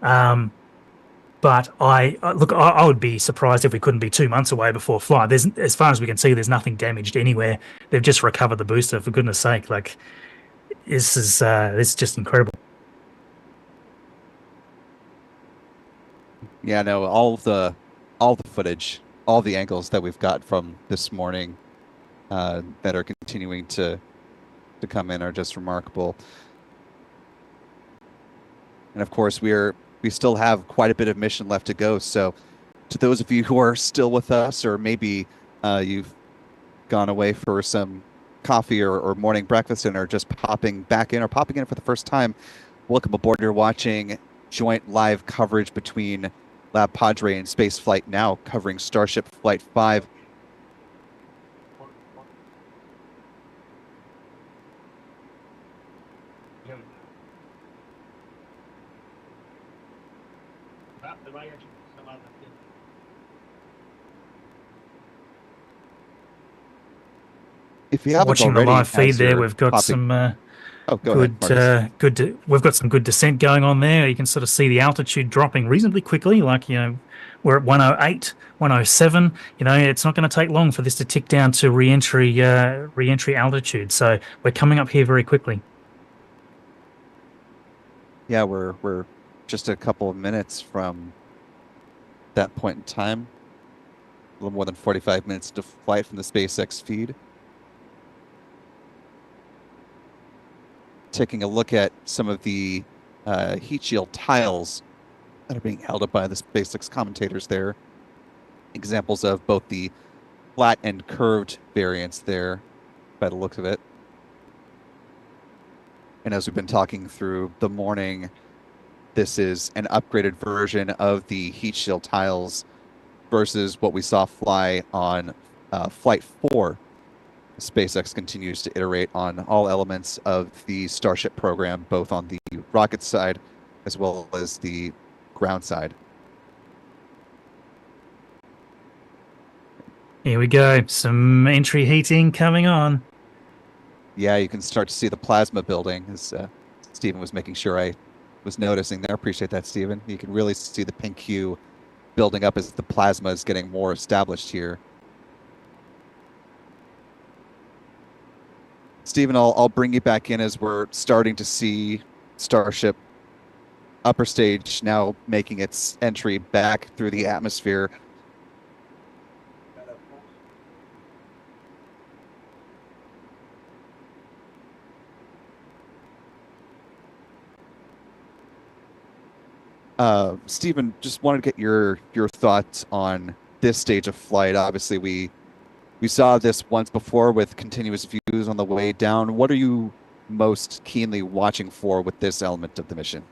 But I would be surprised if we couldn't be 2 months away before flight. As far as we can see, there's nothing damaged anywhere. They've just recovered the booster, for goodness sake. Like, this is just incredible. Yeah, no, all the footage, all the angles that we've got from this morning that are continuing to come in are just remarkable. And of course, we still have quite a bit of mission left to go. So to those of you who are still with us, or maybe you've gone away for some coffee or morning breakfast and are just popping back in or popping in for the first time, welcome aboard. You're watching joint live coverage between Lab Padre and Spaceflight Now, covering Starship Flight 5. If you haven't watching already, the live feed there, we've got some we've got some good descent going on there. You can sort of see the altitude dropping reasonably quickly. Like, we're at 108, 107. It's not going to take long for this to tick down to re-entry altitude. So we're coming up here very quickly. Yeah, we're just a couple of minutes from that point in time. A little more than 45 minutes to flight from the SpaceX feed. Taking a look at some of the heat shield tiles that are being held up by the SpaceX commentators there. Examples of both the flat and curved variants there, by the looks of it. And as we've been talking through the morning, this is an upgraded version of the heat shield tiles versus what we saw fly on Flight 4. SpaceX continues to iterate on all elements of the Starship program, both on the rocket side as well as the ground side. Here we go. Some entry heating coming on. Yeah, you can start to see the plasma building, as Stephen was making sure I was noticing there. Appreciate that, Stephen. You can really see the pink hue building up as the plasma is getting more established here. Stephen, I'll bring you back in as we're starting to see Starship upper stage now making its entry back through the atmosphere. Stephen, just wanted to get your thoughts on this stage of flight. Obviously, we saw this once before with continuous views on the way down. What are you most keenly watching for with this element of the mission?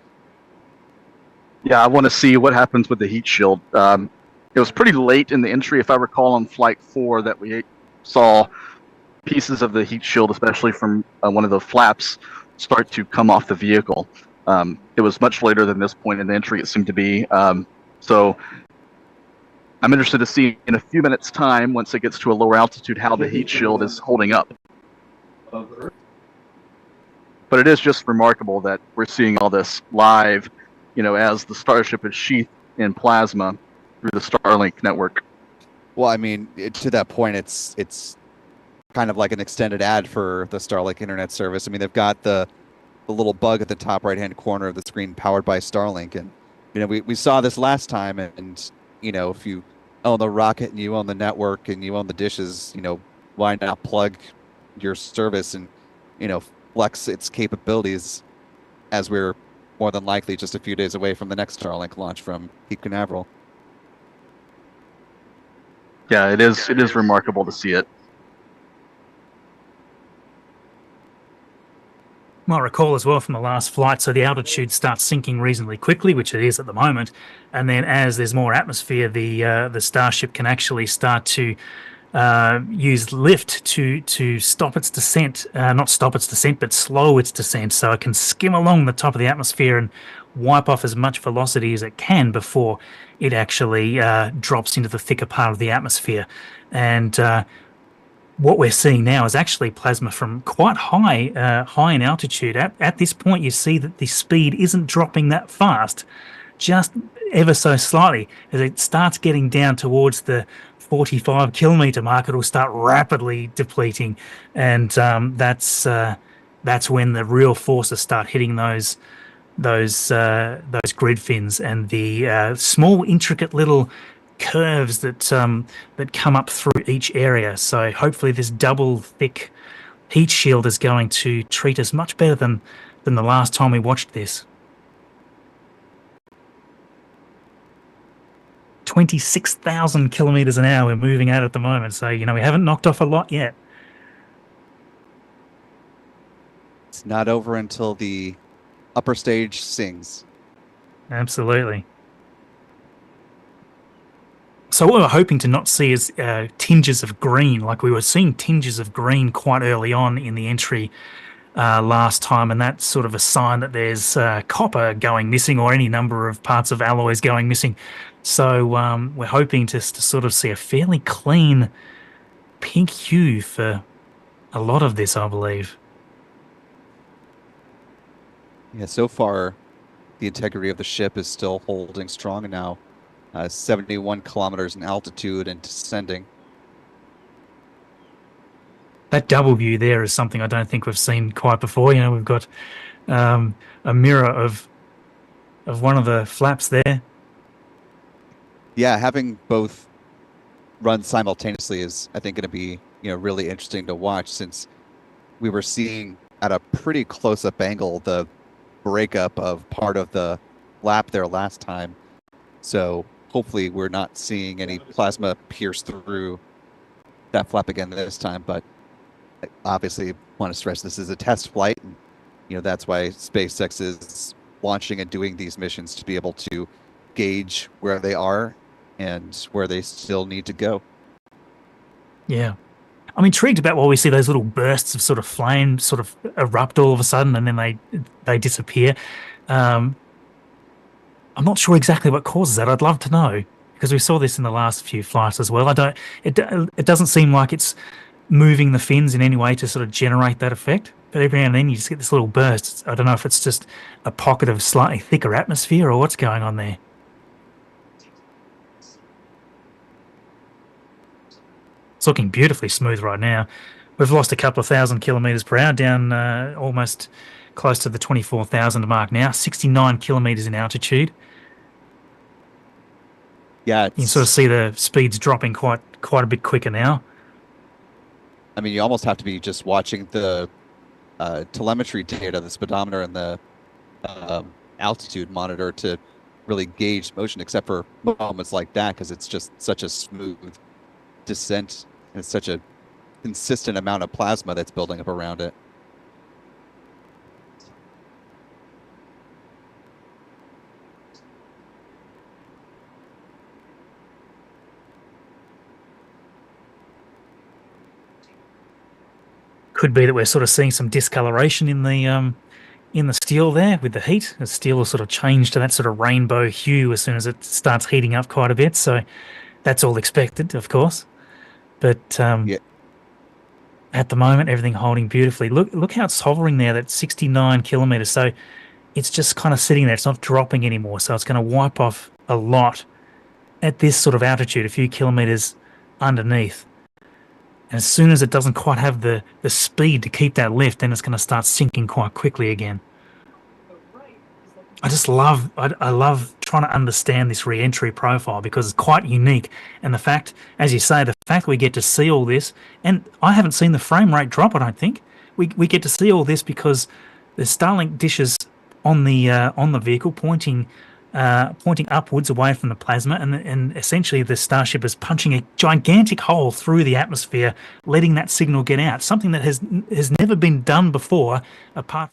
Yeah, I want to see what happens with the heat shield. It was pretty late in the entry, if I recall, on Flight 4 that we saw pieces of the heat shield, especially from one of the flaps, start to come off the vehicle. It was much later than this point in the entry, it seemed to be. So I'm interested to see in a few minutes' time, once it gets to a lower altitude, how the heat shield is holding up. But it is just remarkable that we're seeing all this live as the Starship is sheathed in plasma through the Starlink network. Well, I mean, to that point, it's kind of like an extended ad for the Starlink internet service. I mean, they've got the little bug at the top right-hand corner of the screen powered by Starlink. And, we saw this last time. And, if you own the rocket and you own the network and you own the dishes, why not plug your service and, flex its capabilities as we're more than likely just a few days away from the next Starlink launch from Cape Canaveral. Yeah, it is remarkable to see it. Might recall as well from the last flight, so the altitude starts sinking reasonably quickly, which it is at the moment, and then as there's more atmosphere, the Starship can actually start to use lift to stop its descent, not stop its descent, but slow its descent, so it can skim along the top of the atmosphere and wipe off as much velocity as it can before it actually drops into the thicker part of the atmosphere. And what we're seeing now is actually plasma from quite high in altitude. At this point, you see that the speed isn't dropping that fast, just ever so slightly. As it starts getting down towards the 45 kilometer mark, it'll start rapidly depleting, and that's when the real forces start hitting those grid fins and the small, intricate little curves that come up through each area. So hopefully this double thick heat shield is going to treat us much better than the last time we watched this. 26,000 kilometers an hour we're moving at the moment, so we haven't knocked off a lot yet. It's not over until the upper stage sings. Absolutely. So what we're hoping to not see is tinges of green, like we were seeing tinges of green quite early on in the entry last time, and that's sort of a sign that there's copper going missing or any number of parts of alloys going missing. So we're hoping to sort of see a fairly clean pink hue for a lot of this, I believe. Yeah, so far the integrity of the ship is still holding strong, and now 71 kilometers in altitude and descending. That double view there is something I don't think we've seen quite before. We've got a mirror of one of the flaps there. Yeah, having both run simultaneously is, I think, going to be really interesting to watch, since we were seeing at a pretty close-up angle the breakup of part of the flap there last time. So hopefully we're not seeing any plasma pierce through that flap again this time, but obviously want to stress this is a test flight, and that's why SpaceX is launching and doing these missions, to be able to gauge where they are and where they still need to go. Yeah. I'm intrigued about why we see those little bursts of sort of flame sort of erupt all of a sudden and then they disappear. I'm not sure exactly what causes that. I'd love to know, because we saw this in the last few flights as well. It doesn't seem like it's moving the fins in any way to sort of generate that effect, but every now and then you just get this little burst. I don't know if it's just a pocket of slightly thicker atmosphere or what's going on there. It's looking beautifully smooth right now. We've lost a couple of thousand kilometers per hour, down almost close to the 24,000 mark now, 69 kilometers in altitude. Yeah, you can sort of see the speeds dropping quite a bit quicker now. I mean, you almost have to be just watching the telemetry data, the speedometer and the altitude monitor to really gauge motion, except for moments like that, because it's just such a smooth descent and it's such a consistent amount of plasma that's building up around it. Could be that we're sort of seeing some discoloration in the steel there with the heat. The steel will sort of change to that sort of rainbow hue as soon as it starts heating up quite a bit. So that's all expected, of course. But yeah. At the moment, everything holding beautifully. Look how it's hovering there. That's 69 kilometers. So it's just kind of sitting there. It's not dropping anymore. So it's going to wipe off a lot at this sort of altitude, a few kilometers underneath. And as soon as it doesn't quite have the speed to keep that lift, then it's going to start sinking quite quickly again. I love trying to understand this re-entry profile because it's quite unique. And the fact, as you say, the fact we get to see all this, and I haven't seen the frame rate drop, I don't think. We get to see all this because the Starlink dishes on the vehicle pointing upwards away from the plasma, and essentially the Starship is punching a gigantic hole through the atmosphere, letting that signal get out, something that has never been done before apart